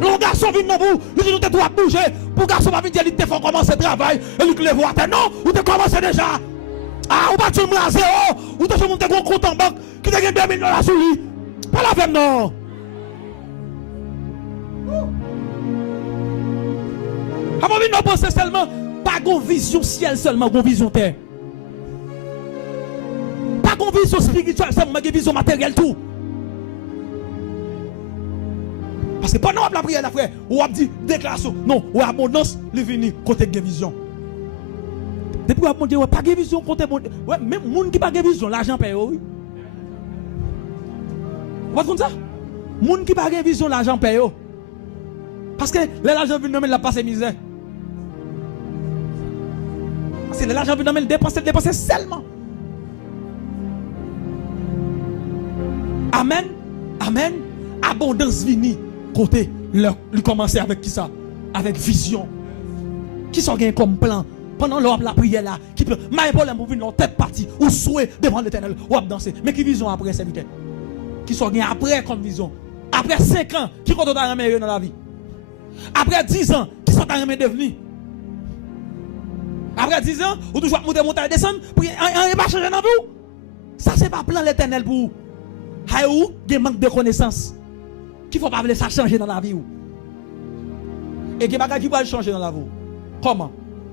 Le garçon vient dans vous, lui dit, nous te doit bouger. Pour garçon, va venir dire, il te faut commencer le travail. Et lui, le voir, non, ou te commencé déjà. Ah, ou pas tu me raser, ou te monter un compte en banque, qui te gagne 2 000 $ sur lui. Pas la peine, non. Ah, mon vie, non, penser seulement, pas une vision ciel seulement, une vision terre. Pas une vision spirituelle seulement, une vision matérielle tout. Parce que pendant la prière, frère, on a dit déclaration. Non, ou abondance, il vient côté de vision. Depuis qu'on dit pas de vision côté bon. Ouais, même moun qui pas de vision, l'argent paye oui. Vous comprenez ça? Moun qui pas de vision, l'argent paye. Parce que l'argent vient nommer la passer misère. Parce que l'argent vient nommer dépenser seulement. Amen. Amen. Abondance vini côté lui commencer avec qui ça? Avec vision. Qui sont gagnés comme plan pendant la prière là qui peut mais problème pour venir tête partie ou souhait devant l'Éternel ou danser mais qui vision après serviteur qui sont gagnés après comme vision après 5 ans qui compte à remettre dans la vie après 10 ans qui sont à remettre devenir après 10 ans ou toujours monter et descendre pour rien pas changer dans vous ça c'est pas plan l'Éternel pour haïou des manque de connaissance qu'il faut pas ça changer dans la vie et qui bagage qui va changer dans la vie comment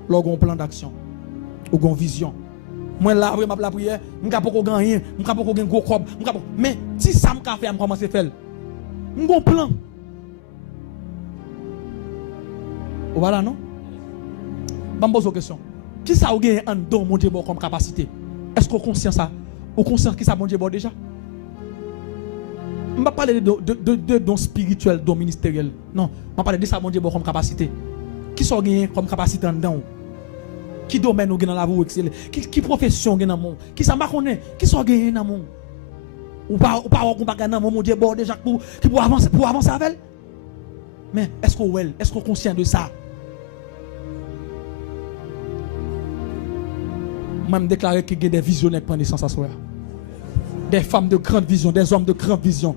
lorsqu'on plan d'action ou gon vision moi là après la prière m'ka pas gagner m'ka pas gagner gros corps mais si ça m'ka faire commencer faire m'gon plan voilà non bon pose une question qui ça ou gagne en don mon Dieu comme capacité est-ce qu'on conscient ça ou conscient qui ça mon Dieu déjà je ne vais pas parler de dons spirituels, dons ministériels. Non, je vais parler de ça, mon Dieu, comme capacité. Qui sont gagnés comme capacité en dedans? Qui domaine ou dans la vie excellent? Qui profession gagne dans le monde? Qui ça m'a connaît? Qui sont gagnés dans le monde? Ou pas gagner dans mon Dieu, bon déjà pour avancer avec elle? Mais est-ce qu'on est conscient de ça? Moi, je déclare qu'il y a des visionnaires qui prennent naissance à soi. Des femmes de grande vision, des hommes de grande vision.